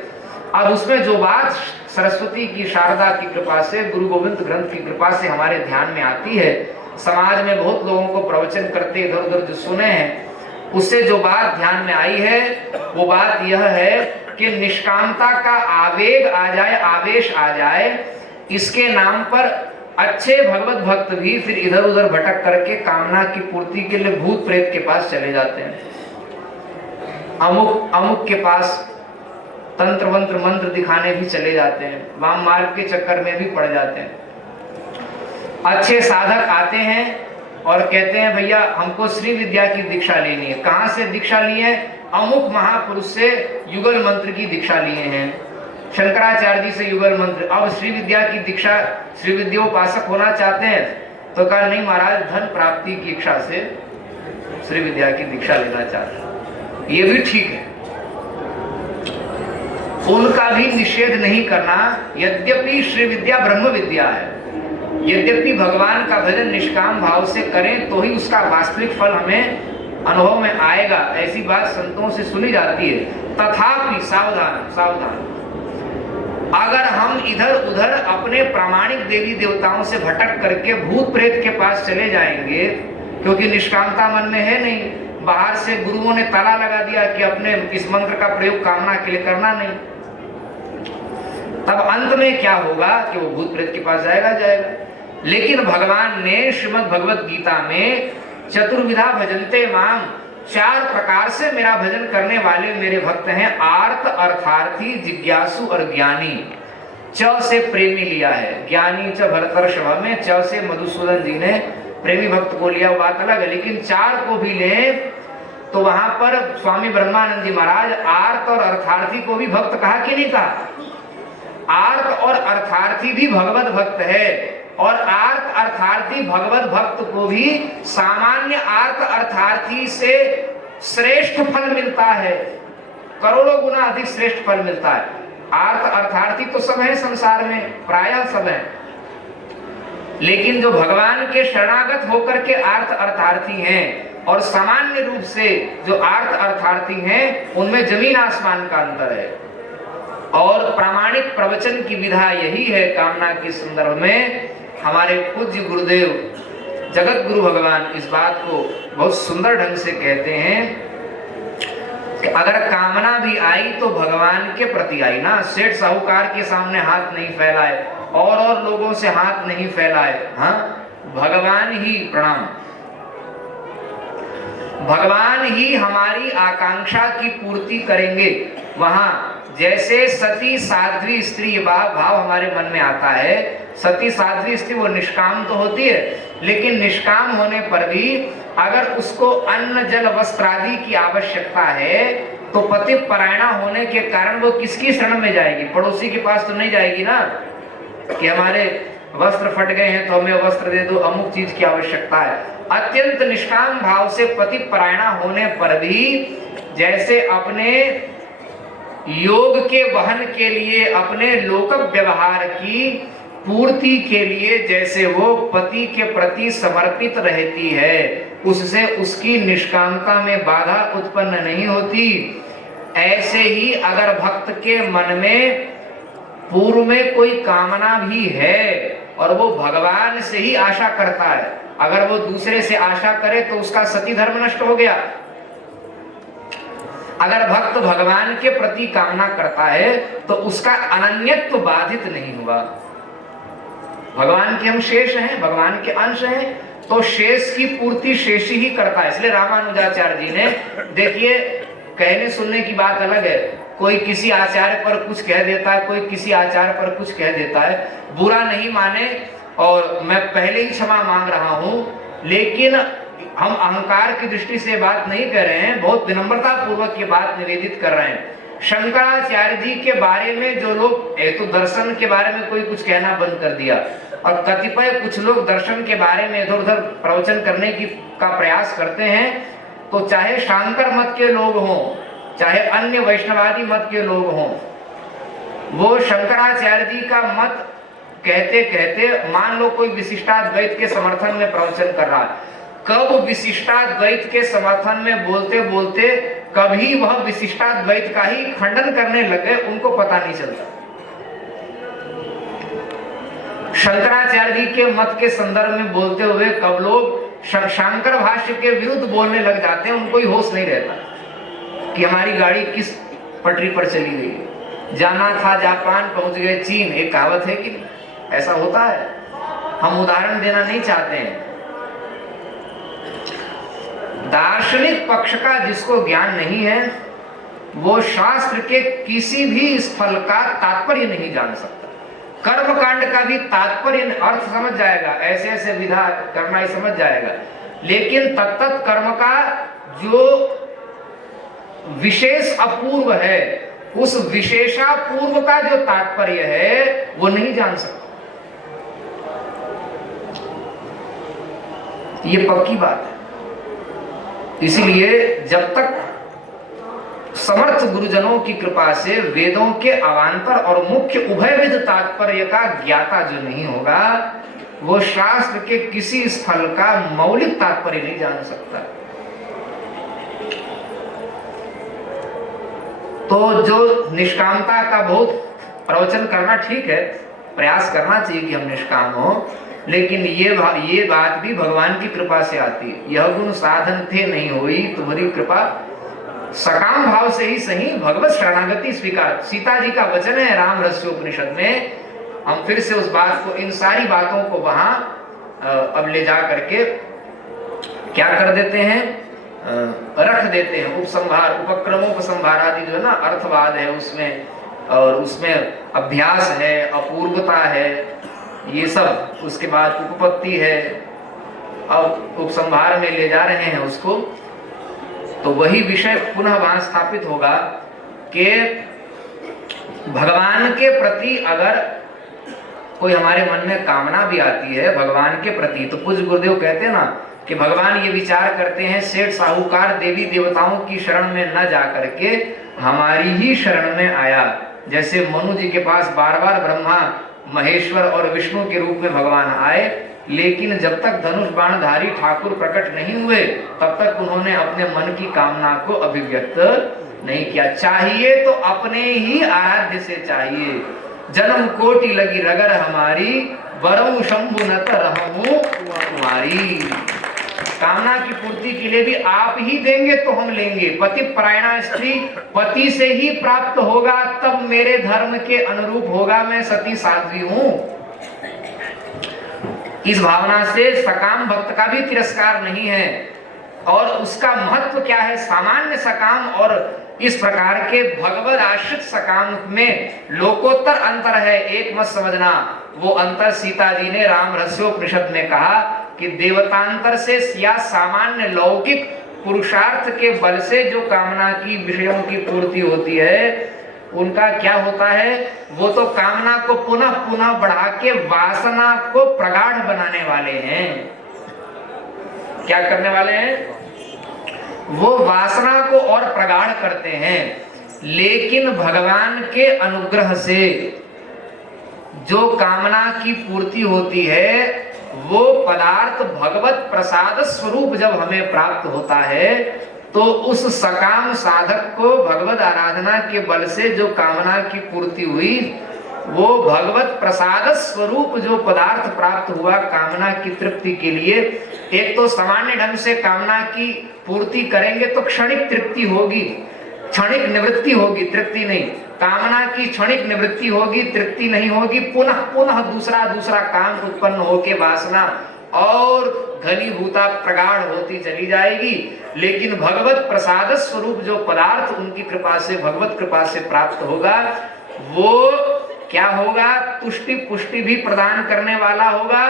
अब उसमें जो बात सरस्वती की, शारदा की कृपा से, गुरु गोविंद ग्रंथ की कृपा से हमारे ध्यान में आती है, समाज में बहुत लोगों को प्रवचन करते इधर उधर जो सुने हैं, उससे जो बात ध्यान में आई है वो बात यह है कि निष्कामता का आवेग आ जाए, आवेश आ जाए, इसके नाम पर अच्छे भगवत भक्त भी फिर इधर उधर भटक करके कामना की पूर्ति के लिए भूत प्रेत के पास चले जाते हैं, अमुक अमुक के पास तंत्र मंत्र मंत्र दिखाने भी चले जाते हैं, वाम मार्ग के चक्कर में भी पड़ जाते हैं। अच्छे साधक आते हैं और कहते हैं भैया हमको श्री विद्या की दीक्षा लेनी है। कहां से दीक्षा ली है? अमुक महापुरुष से युगल मंत्र की दीक्षा लिए हैं, शंकराचार्य जी से युगल मंत्र। अब श्री विद्या की दीक्षा, श्री विद्योपासक होना चाहते हैं तो कहा नहीं महाराज, धन प्राप्ति की इच्छा से श्री विद्या की दीक्षा लेना चाहते हैं। ये भी ठीक है, उनका भी निषेध नहीं करना। यद्यपि श्री विद्या ब्रह्म विद्या है, यद्यपि भगवान का भजन निष्काम भाव से करें तो ही उसका वास्तविक फल हमें अनुभव में आएगा, ऐसी बात संतों से सुनी जाती है। तथापि सावधान सावधान, अगर हम इधर उधर अपने प्रामाणिक देवी देवताओं से भटक करके भूत प्रेत के पास चले जाएंगे, क्योंकि निष्कामता मन में है नहीं, बाहर से गुरुओं ने ताला लगा दिया कि अपने इस मंत्र का प्रयोग कामना के लिए करना नहीं, तब अंत में क्या होगा कि वो भूत प्रेत के पास जाएगा। लेकिन भगवान ने श्रीमद् भगवत गीता में चतुर्विधा भजन्ते माम 4 प्रकार से मेरा भजन करने वाले मेरे भक्त हैं, आर्त, अर्थार्थी, जिज्ञासु और ज्ञानी। च से प्रेमी लिया है, ज्ञानी च भरतर्षभ में च से मधुसूदन जी ने प्रेमी भक्त को लिया, बात अलग है। लेकिन 4 को भी लें तो वहां पर स्वामी ब्रह्मानंद जी महाराज आर्त और अर्थार्थी को भी भक्त कहा कि नहीं कहा? आर्त और अर्थार्थी भी भगवत भक्त है, और आर्त अर्थार्थी भगवत भक्त को भी सामान्य आर्त अर्थार्थी से श्रेष्ठ फल मिलता है, करोड़ों गुना अधिक श्रेष्ठ फल मिलता है। आर्त अर्थार्थी तो सब है संसार में, प्रायः सब है, लेकिन जो भगवान के शरणागत होकर के आर्त अर्थार्थी हैं और सामान्य रूप से जो आर्त अर्थार्थी हैं, उनमें जमीन आसमान का अंतर है। और प्रामाणिक प्रवचन की विधा यही है कामना के संदर्भ में। हमारे पूज्य गुरुदेव जगत गुरु भगवान इस बात को बहुत सुंदर ढंग से कहते हैं कि अगर कामना भी आई तो भगवान के प्रति आई ना। सेठ साहूकार के सामने हाथ नहीं फैलाए और लोगों से हाथ नहीं फैलाए, हाँ, भगवान ही प्रणाम, भगवान ही हमारी आकांक्षा की पूर्ति करेंगे। वहां जैसे सती साध्वी स्त्री भाव हमारे मन में आता है, सती साध्वी स्त्री वो निष्काम तो होती है, लेकिन निष्काम होने पर भी अगर उसको अन्न जल वस्त्र आदि की आवश्यकता है तो पति परायणा होने के कारण वो किसकी शरण में जाएगी? पड़ोसी के पास तो नहीं जाएगी ना कि हमारे वस्त्र फट गए हैं तो हमें वस्त्र दे दो, अमुक चीज की आवश्यकता है। अत्यंत निष्काम भाव से पति परायणा होने पर भी जैसे अपने योग के वहन के लिए, अपने लोक व्यवहार की पूर्ति के लिए जैसे वो पति के प्रति समर्पित रहती है, उससे उसकी निष्कामता में बाधा उत्पन्न नहीं होती। ऐसे ही अगर भक्त के मन में पूर्व में कोई कामना भी है और वो भगवान से ही आशा करता है, अगर वो दूसरे से आशा करे तो उसका सती धर्म नष्ट हो गया। अगर भक्त भगवान के प्रति कामना करता है तो उसका अनन्यत्व बाधित नहीं हुआ। भगवान के हम शेष हैं, भगवान के अंश हैं, तो शेष की पूर्ति शेष ही करता है। इसलिए रामानुजाचार्य जी ने, देखिए कहने सुनने की बात अलग है, कोई किसी आचार्य पर कुछ कह देता है, कोई किसी आचार्य पर कुछ कह देता है, बुरा नहीं माने और मैं पहले ही क्षमा मांग रहा हूं, लेकिन हम अहंकार की दृष्टि से बात नहीं कर रहे हैं, बहुत विनम्रता पूर्वक ये बात निवेदित कर रहे हैं। शंकराचार्य जी के बारे में जो लोग, तो दर्शन के बारे में कोई कुछ कहना बंद कर दिया, और कतिपय कुछ लोग दर्शन के बारे में इधर उधर प्रवचन करने का प्रयास करते हैं, तो चाहे शांकर मत के लोग हों, चाहे अन्य वैष्णवादी मत के लोग हों, वो शंकराचार्य जी का मत कहते कहते मान लो कोई विशिष्टाद्वैत के समर्थन में प्रवचन कर रहा है, कब विशिष्टाद्वैत के समर्थन में बोलते बोलते कभी वह विशिष्टाद्वैत का ही खंडन करने लगे, उनको पता नहीं चलता। शंकराचार्य जी के मत के संदर्भ में बोलते हुए कब लोग शंकर भाष्य के विरुद्ध बोलने लग जाते हैं, उनको ही होश नहीं रहता कि हमारी गाड़ी किस पटरी पर चली गई। जाना था जापान, पहुंच गए चीन, एक कहावत है कि ऐसा होता है। हम उदाहरण देना नहीं चाहते हैं। दार्शनिक पक्ष का जिसको ज्ञान नहीं है वो शास्त्र के किसी भी स्थल का तात्पर्य नहीं जान सकता। कर्म कांड का भी तात्पर्य अर्थ समझ जाएगा, ऐसे ऐसे विधा करना ही समझ जाएगा, लेकिन तत्त कर्म का जो विशेष अपूर्व है, उस विशेषापूर्व का जो तात्पर्य है वो नहीं जान सकता। ये पक्की बात है। इसीलिए जब तक समर्थ गुरुजनों की कृपा से वेदों के अवान्तर और मुख्य उभयविध तात्पर्य का ज्ञाता जो नहीं होगा, वो शास्त्र के किसी स्थल का मौलिक तात्पर्य नहीं जान सकता। तो जो निष्कामता का बहुत प्रवचन करना ठीक है, प्रयास करना चाहिए कि हम निष्काम हो, लेकिन ये बात भी भगवान की कृपा से आती है। यह गुण साधन थे नहीं हुई तुम्हारी कृपा, सकाम भाव से ही सही भगवत शरणागति स्वीकार। सीता जी का वचन है राम रहस्योपनिषद में। हम फिर से उस बात को, इन सारी बातों को वहां अब ले जा करके क्या कर देते हैं, रख देते हैं। उपसंहार, उपक्रमोपसंहार आदि जो है ना, अर्थवाद है उसमें, और उसमें अभ्यास है, अपूर्वता है, ये सब। उसके बाद उपपत्ति है, अब उपसंहार में ले जा रहे हैं उसको। तो वही विषय पुनः वहां स्थापित होगा कि भगवान के प्रति अगर कोई हमारे मन में कामना भी आती है भगवान के प्रति, तो पूज्य गुरुदेव कहते हैं ना कि भगवान ये विचार करते हैं, सेठ साहूकार देवी देवताओं की शरण में न जा करके हमारी ही शरण में आया। जैसे मनु जी के पास बार बार ब्रह्मा, महेश्वर और विष्णु के रूप में भगवान आए, लेकिन जब तक धनुष बाणधारी ठाकुर प्रकट नहीं हुए तब तक उन्होंने अपने मन की कामना को अभिव्यक्त नहीं किया। चाहिए तो अपने ही आराध्य से चाहिए। जन्म कोटि लगी रगर हमारी, वरऊ शंभु न रहूं तुम्हारी। कामना की पूर्ति के लिए भी आप ही देंगे तो हम लेंगे। पति परायणा स्त्री पति से ही प्राप्त होगा, तब मेरे धर्म के अनुरूप होगा, मैं सती साध्वी हूं। इस भावना से सकाम भक्त का भी तिरस्कार नहीं है। और उसका महत्व क्या है? सामान्य सकाम और इस प्रकार के भगवद आश्रित सकाम में लोकोत्तर अंतर है। एक मत समझना, वो अंतर सीता जी ने राम रहस्योपनिषद में कहा कि देवतांतर से या सामान्य लौकिक पुरुषार्थ के बल से जो कामना की विषयों की पूर्ति होती है, उनका क्या होता है? वो तो कामना को पुनः पुनः बढ़ा के वासना को प्रगाढ़ बनाने वाले हैं। क्या करने वाले हैं? वो वासना को और प्रगाढ़ करते हैं। लेकिन भगवान के अनुग्रह से जो कामना की पूर्ति होती है, वो पदार्थ भगवत प्रसाद स्वरूप जब हमें प्राप्त होता है, तो उस सकाम साधक को भगवत आराधना के बल से जो कामना की पूर्ति हुई, वो भगवत प्रसाद स्वरूप जो पदार्थ प्राप्त हुआ कामना की तृप्ति के लिए, एक तो सामान्य ढंग से कामना की पूर्ति करेंगे तो क्षणिक तृप्ति होगी, क्षणिक निवृत्ति होगी, तृप्ति नहीं। कामना की क्षणिक निवृत्ति होगी, तृप्ति नहीं होगी, पुनः पुनः दूसरा दूसरा काम उत्पन्न होके वासना और घनीभूता प्रगाढ़ होती चली जाएगी। लेकिन भगवत प्रसाद स्वरूप जो पदार्थ उनकी कृपा से, भगवत कृपा से प्राप्त होगा, वो क्या होगा? तुष्टि पुष्टि भी प्रदान करने वाला होगा,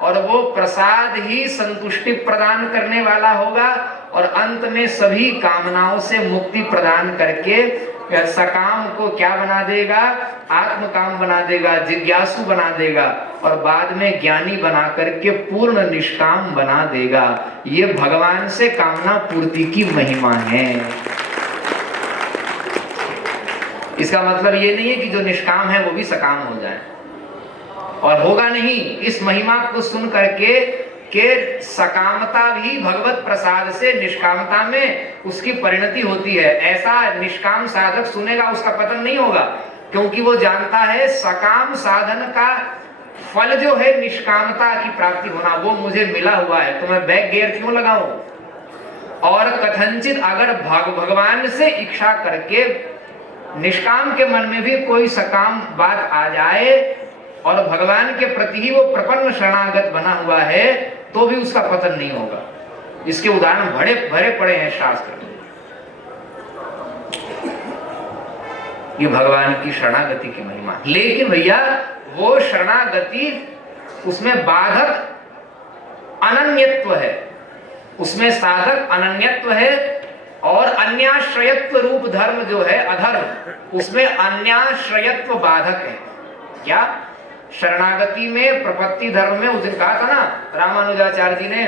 और वो प्रसाद ही संतुष्टि प्रदान करने वाला होगा, और अंत में सभी कामनाओं से मुक्ति प्रदान करके सकाम को क्या बना देगा? आत्म काम बना देगा, जिज्ञासु बना देगा, और बाद में ज्ञानी बना करके पूर्ण निष्काम बना देगा। ये भगवान से कामना पूर्ति की महिमा है। इसका मतलब ये नहीं है कि जो निष्काम है वो भी सकाम हो जाए, और होगा नहीं। इस महिमा को सुन करके के सकामता भी भगवत प्रसाद से निष्कामता में उसकी परिणति होती है। ऐसा निष्काम साधक सुनेगा, उसका पतन नहीं होगा, क्योंकि वो जानता है सकाम साधन का फल जो है निष्कामता की प्राप्ति होना, वो मुझे मिला हुआ है, तो मैं बैक गियर क्यों लगाऊं? और कथनचित अगर भगवान से इच्छा करके निष्काम के मन में भी कोई सकाम बात आ जाए और भगवान के प्रति ही वो प्रपन्न शरणागत बना हुआ है, तो भी उसका पतन नहीं होगा। इसके उदाहरण भरे भरे पड़े हैं शास्त्र में। ये भगवान की शरणागति की महिमा। लेकिन भैया वो शरणागति, उसमें बाधक अनन्यत्व है, उसमें साधक अनन्यत्व है, और अन्याश्रयत्व रूप धर्म जो है अधर्म, उसमें अन्याश्रयत्व बाधक है। क्या? शरणागति में, प्रपत्ति धर्म में, उस दिन कहा था ना रामानुजाचार्य जी ने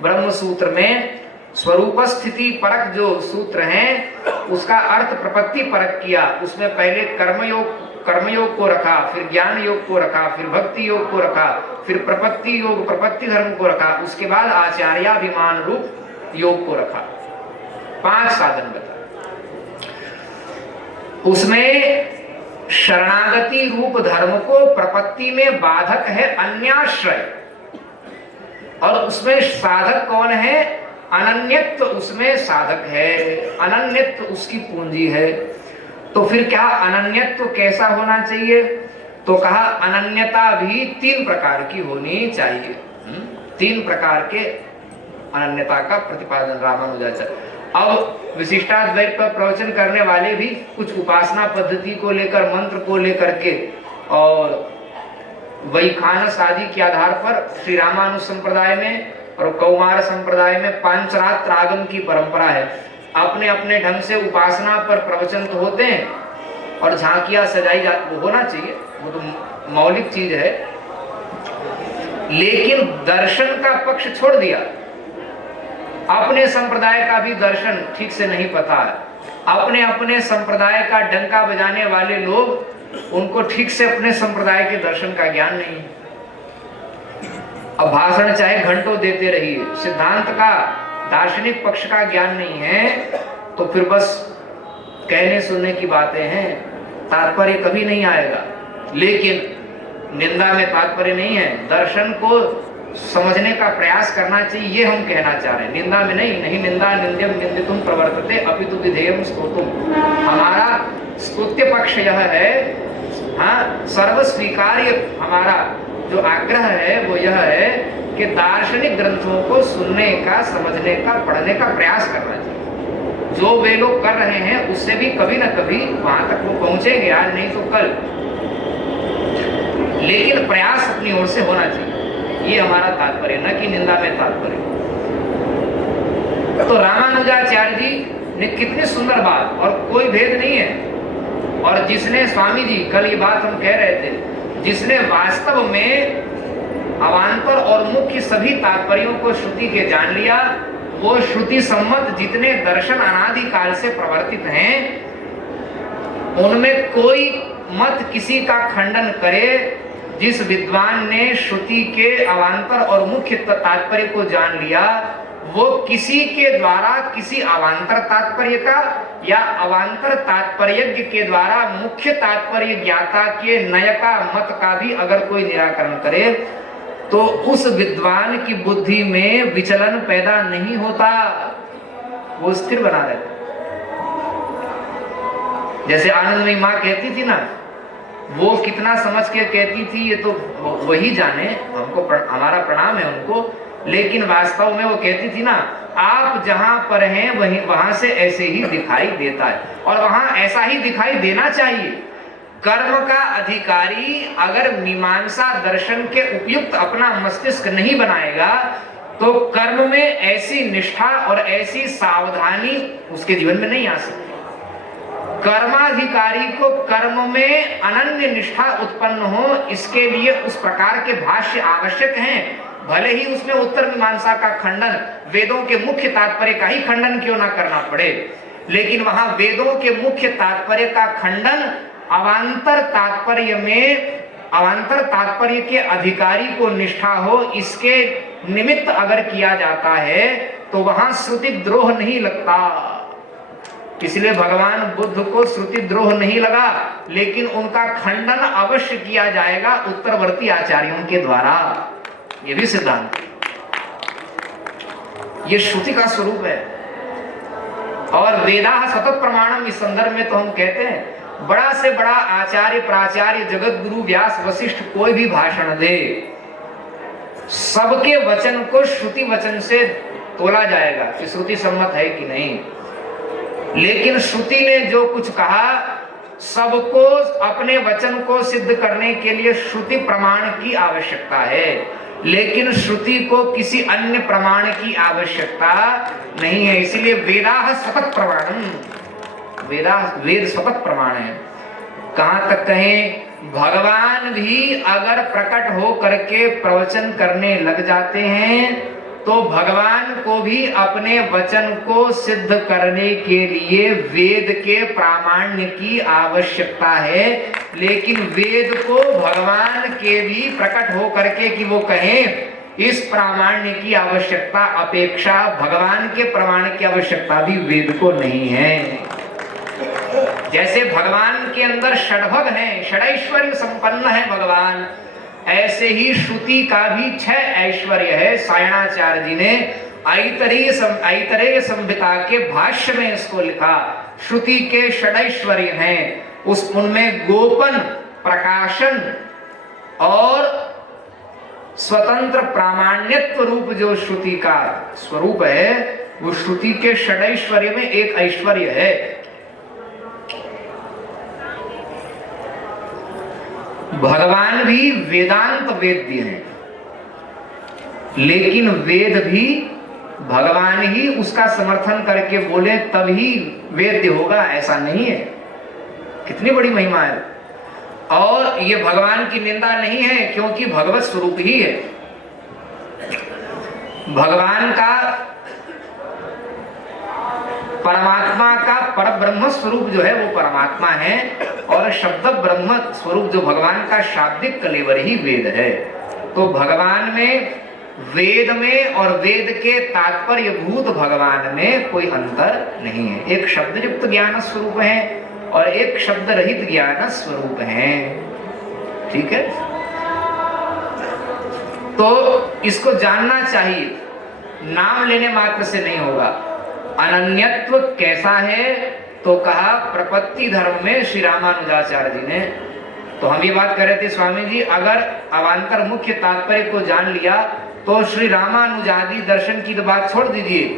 ब्रह्म सूत्र में, स्वरूप स्थिति परक जो सूत्र हैं, उसका अर्थ प्रपत्ति परक किया। उसमें पहले कर्मयोग को रखा, फिर ज्ञान योग को रखा, फिर भक्ति योग को रखा, फिर प्रपत्ति योग, प्रपत्ति धर्म को रखा, उसके बाद आचार्याभिमान रूप योग को रखा। 5 साधन बता। उसमें शरणागति रूप धर्म को प्रपत्ति में बाधक है अन्याश्रय, और उसमें साधक कौन है? अनन्यत्व उसमें साधक है, अनन्यत्व उसकी पूंजी है। तो फिर क्या अनन्यत्व कैसा होना चाहिए? तो कहा अनन्यता भी 3 प्रकार की होनी चाहिए। 3 प्रकार के अनन्यता का प्रतिपादन रामानुजाचार्य। अब विशिष्टाद्वैत पर प्रवचन करने वाले भी कुछ उपासना पद्धति को लेकर, मंत्र को लेकर के और वैखानस आदि के आधार पर श्री रामानुज संप्रदाय में और कौमार संप्रदाय में पांचरात्र आगम की परंपरा है। अपने अपने ढंग से उपासना पर प्रवचन तो होते हैं और झांकियां सजाई जाती, वो होना चाहिए, वो तो मौलिक चीज है। लेकिन दर्शन का पक्ष छोड़ दिया। अपने संप्रदाय का भी दर्शन ठीक से नहीं पता है। अपने अपने संप्रदाय का डंका बजाने वाले लोग, उनको ठीक से अपने संप्रदाय के दर्शन का ज्ञान नहीं है। अब भाषण चाहे घंटों देते रहिए, सिद्धांत का, दार्शनिक पक्ष का ज्ञान नहीं है तो फिर बस कहने सुनने की बातें हैं, तात्पर्य कभी नहीं आएगा। लेकिन निंदा में तात्पर्य नहीं है, दर्शन को समझने का प्रयास करना चाहिए, ये हम कहना चाह रहे हैं। निंदा में नहीं, नहीं निंदा निंद्यम निंदितुम प्रवर्तते अपितु विधेयम स्तोतुम। हमारा स्तुत्य पक्ष यह है, हाँ, सर्व स्वीकार्य हमारा जो आग्रह है वो यह है कि दार्शनिक ग्रंथों को सुनने का, समझने का, पढ़ने का प्रयास करना चाहिए। जो वे लोग कर रहे हैं उससे भी कभी ना कभी वहां तक वो पहुंचेंगे, आज नहीं तो कल, लेकिन प्रयास अपनी ओर से होना चाहिए, ये हमारा तात्पर्य, न कि निंदा में तात्पर्य। तो रामानुजाचार्य जी ने कितनी सुंदर बात, और कोई भेद नहीं है। और जिसने, स्वामी जी कल ये बात हम कह रहे थे, जिसने वास्तव में अवान्तर और मुख्य सभी तात्पर्यों को श्रुति के जान लिया, वो श्रुति सम्मत जितने दर्शन अनादि काल से प्रवर्तित हैं, उनमें कोई मत किसी का खंडन करे। जिस विद्वान ने श्रुति के अवान्तर और मुख्य तात्पर्य को जान लिया, वो किसी के द्वारा किसी अवान्तर तात्पर्य का या अवान्तर तात्पर्यज्ञ के द्वारा मुख्य तात्पर्य ज्ञाता के नय का मत का भी अगर कोई निराकरण करे तो उस विद्वान की बुद्धि में विचलन पैदा नहीं होता, वो स्थिर बना रहता। जैसे आनंदमयी माँ कहती थी ना, वो कितना समझ के कहती थी ये तो वही जाने, हमको हमारा प्रणाम है उनको, लेकिन वास्तव में वो कहती थी ना, आप जहां पर हैं वहीं वहां से ऐसे ही दिखाई देता है, और वहां ऐसा ही दिखाई देना चाहिए। कर्म का अधिकारी अगर मीमांसा दर्शन के उपयुक्त अपना मस्तिष्क नहीं बनाएगा तो कर्म में ऐसी निष्ठा और ऐसी सावधानी उसके जीवन में नहीं आ सकती। कर्माधिकारी को कर्म में अनन्य निष्ठा उत्पन्न हो, इसके लिए उस प्रकार के भाष्य आवश्यक हैं। भले ही उसमें उत्तर मीमांसा का खंडन, वेदों के मुख्य तात्पर्य का ही खंडन क्यों ना करना पड़े, लेकिन वहां वेदों के मुख्य तात्पर्य का खंडन अवान्तर तात्पर्य में, अवान्तर तात्पर्य के अधिकारी को निष्ठा हो, इसके निमित्त अगर किया जाता है तो वहां श्रुति द्रोह नहीं लगता। इसलिए भगवान बुद्ध को श्रुति द्रोह नहीं लगा, लेकिन उनका खंडन अवश्य किया जाएगा उत्तरवर्ती आचार्यों के द्वारा। ये भी सिद्धांत, ये श्रुति का स्वरूप है। और वेदाः सतत प्रमाणम, इस संदर्भ में तो हम कहते हैं बड़ा से बड़ा आचार्य, प्राचार्य, जगत गुरु, व्यास, वशिष्ठ कोई भी भाषण दे, सबके वचन को श्रुति वचन से तोला जाएगा कि श्रुति सम्मत है कि नहीं। लेकिन श्रुति ने जो कुछ कहा, सबको अपने वचन को सिद्ध करने के लिए श्रुति प्रमाण की आवश्यकता है, लेकिन श्रुति को किसी अन्य प्रमाण की आवश्यकता नहीं है। इसलिए वेदाः सतत प्रमाणम, वेद सतत प्रमाण है। कहां तक कहें, भगवान भी अगर प्रकट हो करके प्रवचन करने लग जाते हैं तो भगवान को भी अपने वचन को सिद्ध करने के लिए वेद के प्रामाण्य की आवश्यकता है। लेकिन वेद को भगवान के भी प्रकट हो करके कि वो कहें, इस प्रामाण्य की आवश्यकता अपेक्षा भगवान के प्रमाण की आवश्यकता भी वेद को नहीं है। जैसे भगवान के अंदर षडभग है, षडैश्वर्य संपन्न है भगवान, ऐसे ही श्रुति का भी 6 ऐश्वर्य है। सायणाचार्य जी ने ऐतरेय संहिता के भाष्य में इसको लिखा, श्रुति के षडैश्वर्य हैं, उनमें गोपन, प्रकाशन और स्वतंत्र प्रामाण्यत्व रूप जो श्रुति का स्वरूप है, वो श्रुति के षडैश्वर्य में एक ऐश्वर्य है। भगवान भी वेदांत वेद्य हैं, लेकिन वेद भी भगवान ही उसका समर्थन करके बोले तभी वेद्य होगा, ऐसा नहीं है। कितनी बड़ी महिमा है। और ये भगवान की निंदा नहीं है, क्योंकि भगवत स्वरूप ही है। भगवान का, परमात्मा का पर ब्रह्म स्वरूप जो है वो परमात्मा है, और शब्द ब्रह्म स्वरूप जो भगवान का शाब्दिक कलेवर ही वेद है। तो भगवान में, वेद में और वेद के तात्पर्य भूत भगवान में कोई अंतर नहीं है। एक शब्द युक्त ज्ञान स्वरूप है और एक शब्द रहित ज्ञान स्वरूप है। ठीक है, तो इसको जानना चाहिए, नाम लेने मात्र से नहीं होगा। अनन्यत्व कैसा है तो कहा प्रपत्ति धर्म में श्री रामानुजाचार्य जी ने। तो हम ये बात कर रहे थे स्वामी जी, अगर अवान्तर मुख्य तात्पर्य को जान लिया तो श्री रामानुजादि दर्शन की तो बात छोड़ दीजिए,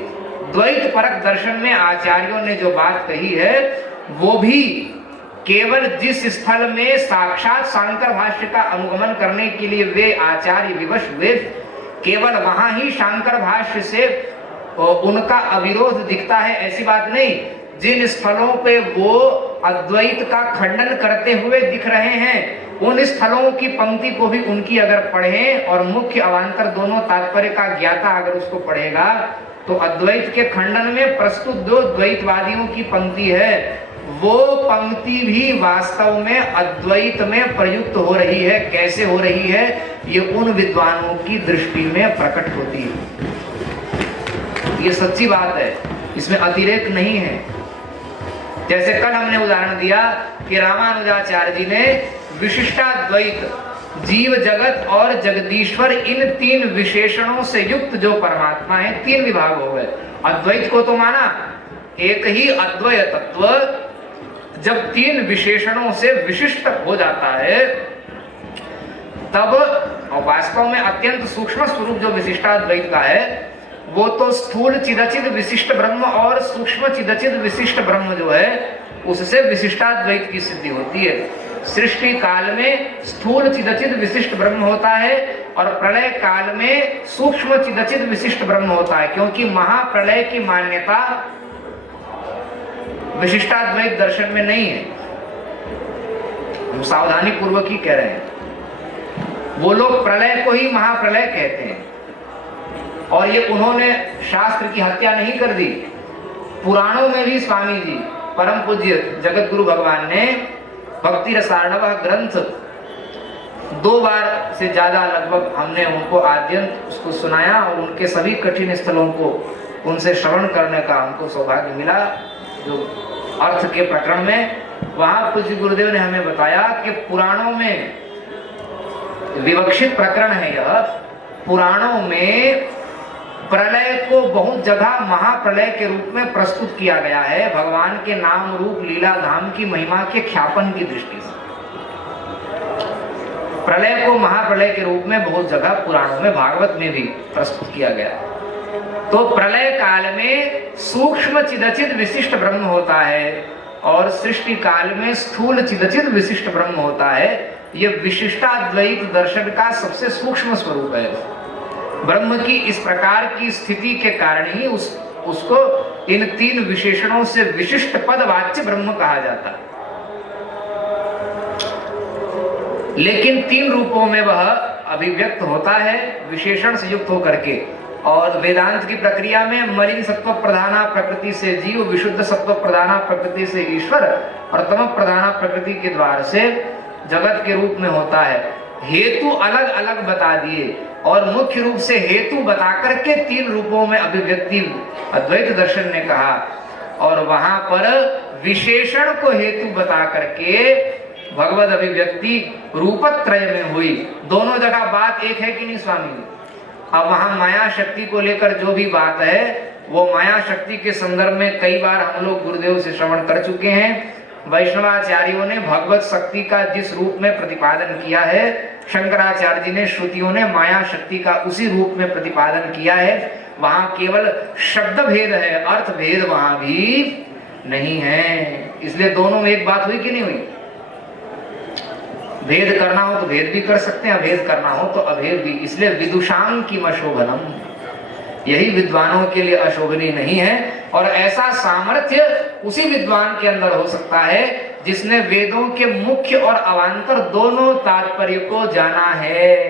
द्वैत परक दर्शन में आचार्यों ने जो बात कही है वो भी केवल जिस स्थल में साक्षात शांकर भाष्य का अनुगमन करने के लिए वे आचार्य विवश हुए, केवल वहां ही शांकर भाष्य से उनका अविरोध दिखता है, ऐसी बात नहीं। जिन स्थलों पे वो अद्वैत का खंडन करते हुए दिख रहे हैं, उन स्थलों की पंक्ति को भी उनकी अगर पढ़ें और मुख्य अवान्तर दोनों तात्पर्य का ज्ञाता अगर उसको पढ़ेगा तो अद्वैत के खंडन में प्रस्तुत जो द्वैतवादियों की पंक्ति है वो पंक्ति भी वास्तव में अद्वैत में प्रयुक्त हो रही है। कैसे हो रही है, ये उन विद्वानों की दृष्टि में प्रकट होती है। ये सच्ची बात है, इसमें अतिरेक नहीं है। जैसे कल हमने उदाहरण दिया कि रामानुजाचार्य जी ने विशिष्टाद्वैत, जीव जगत और जगदीश्वर, इन तीन विशेषणों से युक्त जो परमात्मा है, तीन विभाग हो गए। अद्वैत को तो माना, एक ही अद्वैत तत्व जब तीन विशेषणों से विशिष्ट हो जाता है तब, और वास्तव में अत्यंत सूक्ष्म स्वरूप जो विशिष्टाद्वैत का है वो तो स्थूल चिदचिद विशिष्ट ब्रह्म और सूक्ष्म चिदचिद विशिष्ट ब्रह्म जो है उससे विशिष्टाद्वैत की सिद्धि होती है। सृष्टि काल में स्थूल चिदचिद विशिष्ट ब्रह्म होता है और प्रलय काल में सूक्ष्म चिदचिद विशिष्ट ब्रह्म होता है, क्योंकि महाप्रलय की मान्यता विशिष्टाद्वैत दर्शन में नहीं है। हम सावधानी पूर्वक ही कह रहे हैं। वो लोग प्रलय को ही महाप्रलय कहते हैं और ये उन्होंने शास्त्र की हत्या नहीं कर दी। पुराणों में भी स्वामी जी परम पूज्य जगत गुरु भगवान ने भक्ति रसार्णव ग्रंथ 2 बार से ज्यादा लगभग हमने उनको आद्यंत उसको सुनाया और उनके सभी कठिन स्थलों को उनसे श्रवण करने का हमको सौभाग्य मिला। जो अर्थ के प्रकरण में वहां पूज्य गुरुदेव ने हमें बताया कि पुराणों में विवक्षित प्रकरण है यह। पुराणों में प्रलय को बहुत जगह महाप्रलय के रूप में प्रस्तुत किया गया है, भगवान के नाम रूप लीला धाम की महिमा के ख्यापन की दृष्टि से। प्रलय को महाप्रलय के रूप में बहुत जगह पुराणों में, भागवत में भी प्रस्तुत किया गया। तो प्रलय काल में सूक्ष्म चिदचिद विशिष्ट ब्रह्म होता है और सृष्टि काल में स्थूल चिदचिद विशिष्ट ब्रह्म होता है। यह विशिष्टाद्वैत दर्शन का सबसे सूक्ष्म स्वरूप है। ब्रह्म की इस प्रकार की स्थिति के कारण ही उसको इन तीन विशेषणों से विशिष्ट पदवाच्य ब्रह्म कहा जाता है। लेकिन 3 रूपों में वह अभिव्यक्त होता है विशेषण से युक्त होकर के। और वेदांत की प्रक्रिया में मलिन सत्व प्रधाना प्रकृति से जीव, विशुद्ध सत्व प्रधाना प्रकृति से ईश्वर और तम प्रधाना प्रकृति के द्वार से जगत के रूप में होता है। हेतु अलग अलग बता दिए और मुख्य रूप से हेतु बताकर के 3 रूपों में अभिव्यक्ति अद्वैत दर्शन ने कहा। और वहां पर विशेषण को हेतु बता करके भगवद अभिव्यक्ति रूपत्रय में हुई। दोनों जगह बात एक है कि नहीं स्वामी? अब वहां माया शक्ति को लेकर जो भी बात है वो माया शक्ति के संदर्भ में कई बार हम लोग गुरुदेव से श्रवण कर चुके हैं। वैष्णवाचार्यों ने भगवत शक्ति का जिस रूप में प्रतिपादन किया है, शंकराचार्य जी ने, श्रुतियों ने माया शक्ति का उसी रूप में प्रतिपादन किया है। वहां केवल शब्द भेद है, अर्थ भेद वहां भी नहीं है। इसलिए दोनों में एक बात हुई कि नहीं हुई? भेद करना हो तो भेद भी कर सकते हैं, अभेद करना हो तो अभेद भी। इसलिए विदुषां की अशोभनम, यही विद्वानों के लिए अशोभनीय नहीं है। और ऐसा सामर्थ्य उसी विद्वान के अंदर हो सकता है जिसने वेदों के मुख्य और अवांतर दोनों तात्पर्य को जाना है।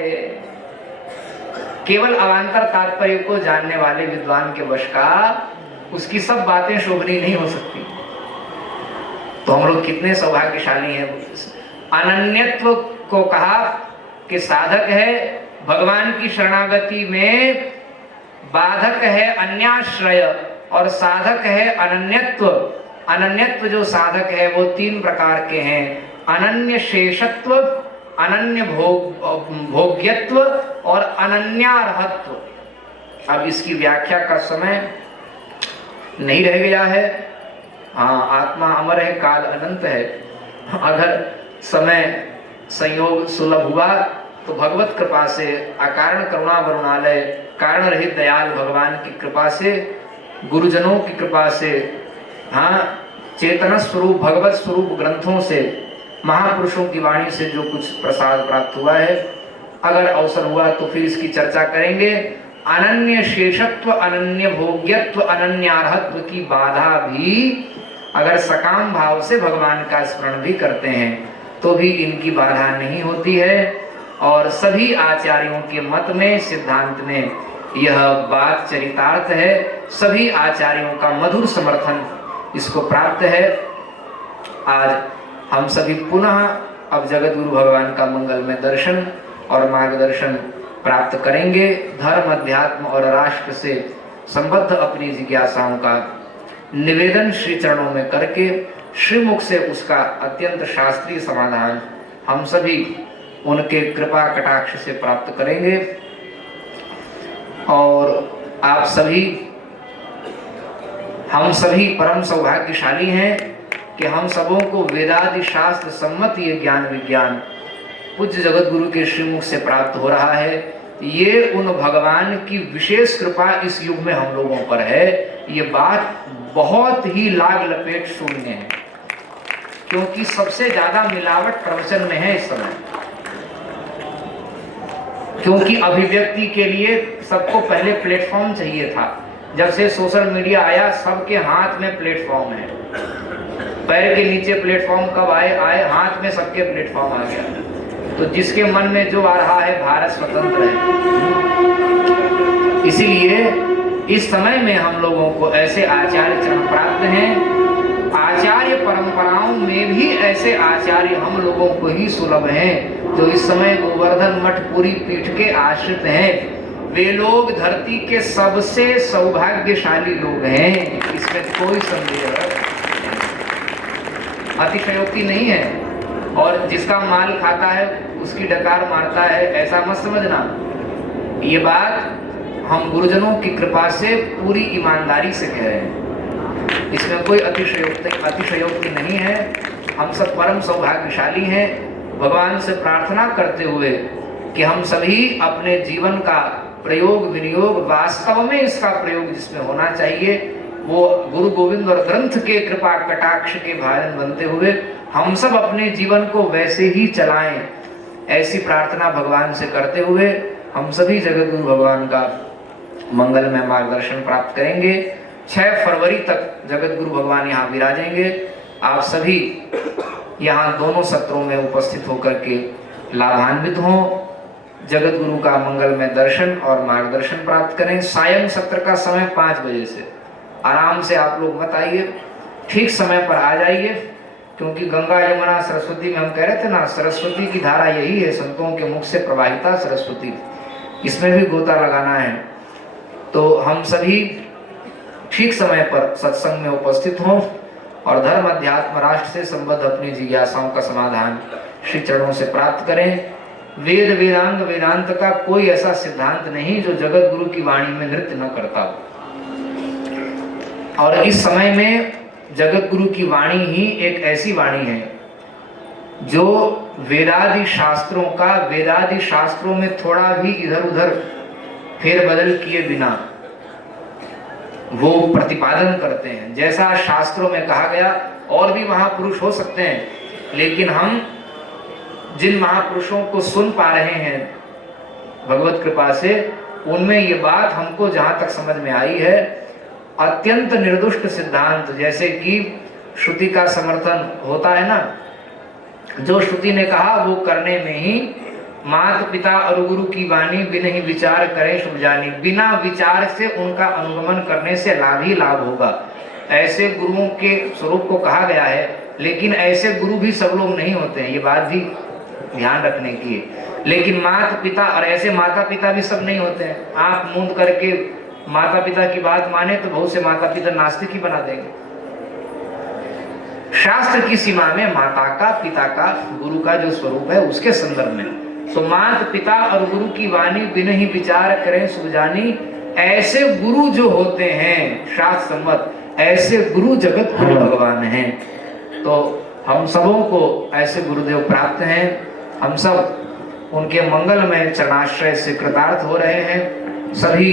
केवल अवांतर तात्पर्य को जानने वाले विद्वान के वश का उसकी सब बातें शोभनीय नहीं हो सकती। तो हम लोग कितने सौभाग्यशाली हैं। अनन्यत्व को कहा कि साधक है भगवान की शरणागति में, बाधक है अन्याश्रय और साधक है अनन्यत्व। अनन्यत्व जो साधक है वो तीन प्रकार के हैं, अनन्य शेषत्व, अनन्य भोग्यत्व और अनन्यार्हत्व। अब इसकी व्याख्या का समय नहीं रह गया है। हाँ, आत्मा अमर है, काल अनंत है। अगर समय संयोग सुलभ हुआ तो भगवत कृपा से, अकारण करुणा वरुणालय, कारण रहित दयाल भगवान की कृपा से, गुरुजनों की कृपा से, हाँ, चेतन स्वरूप भगवत स्वरूप ग्रंथों से, महापुरुषों की वाणी से जो कुछ प्रसाद प्राप्त हुआ है, अगर अवसर हुआ तो फिर इसकी चर्चा करेंगे। अनन्य शेषत्व, अनन्य भोग्यत्व, अनन्यार्हत्व की बाधा भी अगर सकाम भाव से भगवान का स्मरण भी करते हैं तो भी इनकी बाधा नहीं होती है। और सभी आचार्यों के मत में, सिद्धांत में यह बात चरितार्थ है। सभी आचार्यों का मधुर समर्थन इसको प्राप्त है। आज हम सभी पुनः अब जगत गुरु भगवान का मंगलमय दर्शन और मार्गदर्शन प्राप्त करेंगे। धर्म, अध्यात्म और राष्ट्र से संबद्ध अपनी जिज्ञासाओं का निवेदन श्री चरणों में करके श्रीमुख से उसका अत्यंत शास्त्रीय समाधान हम सभी उनके कृपा कटाक्ष से प्राप्त करेंगे। और आप सभी, हम सभी परम सौभाग्यशाली हैं कि हम सबों को वेदादि शास्त्र सम्मत ये ज्ञान विज्ञान पूज्य जगत गुरु के श्रीमुख से प्राप्त हो रहा है। ये उन भगवान की विशेष कृपा इस युग में हम लोगों पर है। ये बात बहुत ही लाग लपेट शून्य है, क्योंकि सबसे ज्यादा मिलावट प्रवचन में है इस समय। क्योंकि अभिव्यक्ति के लिए सबको पहले प्लेटफॉर्म चाहिए था। जब से सोशल मीडिया आया सबके हाथ में प्लेटफॉर्म है। पैर के नीचे प्लेटफॉर्म कब आए, हाथ में सबके प्लेटफॉर्म आ गया। तो जिसके मन में जो आ रहा है, भारत स्वतंत्र है। इसीलिए इस समय में हम लोगों को ऐसे आचार्य चरण प्राप्त हैं। आचार्य परंपराओं में भी ऐसे आचार्य हम लोगों को ही सुलभ हैं जो इस समय गोवर्धन मठ पूरी पीठ के आश्रित हैं। वे लोग धरती के सबसे सौभाग्यशाली लोग हैं, इसमें कोई संदेह अतिशयोक्ति नहीं है। और जिसका माल खाता है उसकी डकार मारता है, ऐसा मत समझना। ये बात हम गुरुजनों की कृपा से पूरी ईमानदारी से कह रहे हैं, इसमें कोई अतिशयोक्ति नहीं है। हम सब परम सौभाग्यशाली हैं। भगवान से प्रार्थना करते हुए कि हम सभी अपने जीवन का प्रयोग विनियोग, वास्तव में इसका प्रयोग जिसमें होना चाहिए, वो गुरु गोविंद और ग्रंथ के कृपा कटाक्ष के भाजन बनते हुए हम सब अपने जीवन को वैसे ही चलाएं, ऐसी प्रार्थना भगवान से करते हुए हम सभी जगत गुरु भगवान का मंगलमय मार्गदर्शन प्राप्त करेंगे। 6 फरवरी तक जगत गुरु भगवान यहाँ विराजेंगे। आप सभी यहाँ दोनों सत्रों में उपस्थित होकर के लाभान्वित हों, जगत गुरु का मंगलमय दर्शन और मार्गदर्शन प्राप्त करें। सायं सत्र का समय 5 बजे से, आराम से आप लोग मत आइए, ठीक समय पर आ जाइए, क्योंकि गंगा यमुना सरस्वती में हम कह रहे थे ना, सरस्वती की धारा यही है, संतों के मुख से प्रवाहिता सरस्वती, इसमें भी गोता लगाना है। तो हम सभी ठीक समय पर सत्संग में उपस्थित हों और धर्म अध्यात्म राष्ट्र से संबद्ध अपनी जिज्ञासाओं का समाधान श्री चरणों से प्राप्त करें। वेद वेदांग वेदांत का कोई ऐसा सिद्धांत नहीं जो जगत गुरु की वाणी में नृत्य न करता हो। और इस समय में जगत गुरु की वाणी ही एक ऐसी वाणी है जो वेदादि शास्त्रों का, वेदादि शास्त्रों में थोड़ा भी इधर उधर फेरबदल किए बिना वो प्रतिपादन करते हैं। जैसा शास्त्रों में कहा गया, और भी महापुरुष हो सकते हैं, लेकिन हम जिन महापुरुषों को सुन पा रहे हैं भगवत कृपा से, उनमें ये बात हमको जहां तक समझ में आई है, अत्यंत निर्दुष्ट सिद्धांत, जैसे कि श्रुति का समर्थन होता है ना, जो श्रुति ने कहा वो करने में ही माता पिता और गुरु की वाणी बिना ही विचार करे शुभ जानी, बिना विचार से उनका अनुगमन करने से लाभ ही लाभ होगा, ऐसे गुरुओं के स्वरूप को कहा गया है। लेकिन ऐसे गुरु भी सब लोग नहीं होते हैं, ये बात भी ध्यान रखने की है। लेकिन माता पिता, और ऐसे माता पिता भी सब नहीं होते हैं। आप मूंद करके माता पिता की बात माने तो बहुत से माता पिता नास्तिक ही बना देंगे। शास्त्र की सीमा में माता का, पिता का, गुरु का जो स्वरूप है उसके संदर्भ में, तो माता पिता और गुरु की वाणी बिन ही विचार करें सुख जानी, ऐसे गुरु जो होते हैं शास्त्र सम्मत, ऐसे गुरु जगत गुरु भगवान हैं। तो हम सबों को ऐसे गुरुदेव प्राप्त हैं, हम सब उनके मंगलमय चरणाश्रय से कृतार्थ हो रहे हैं। सभी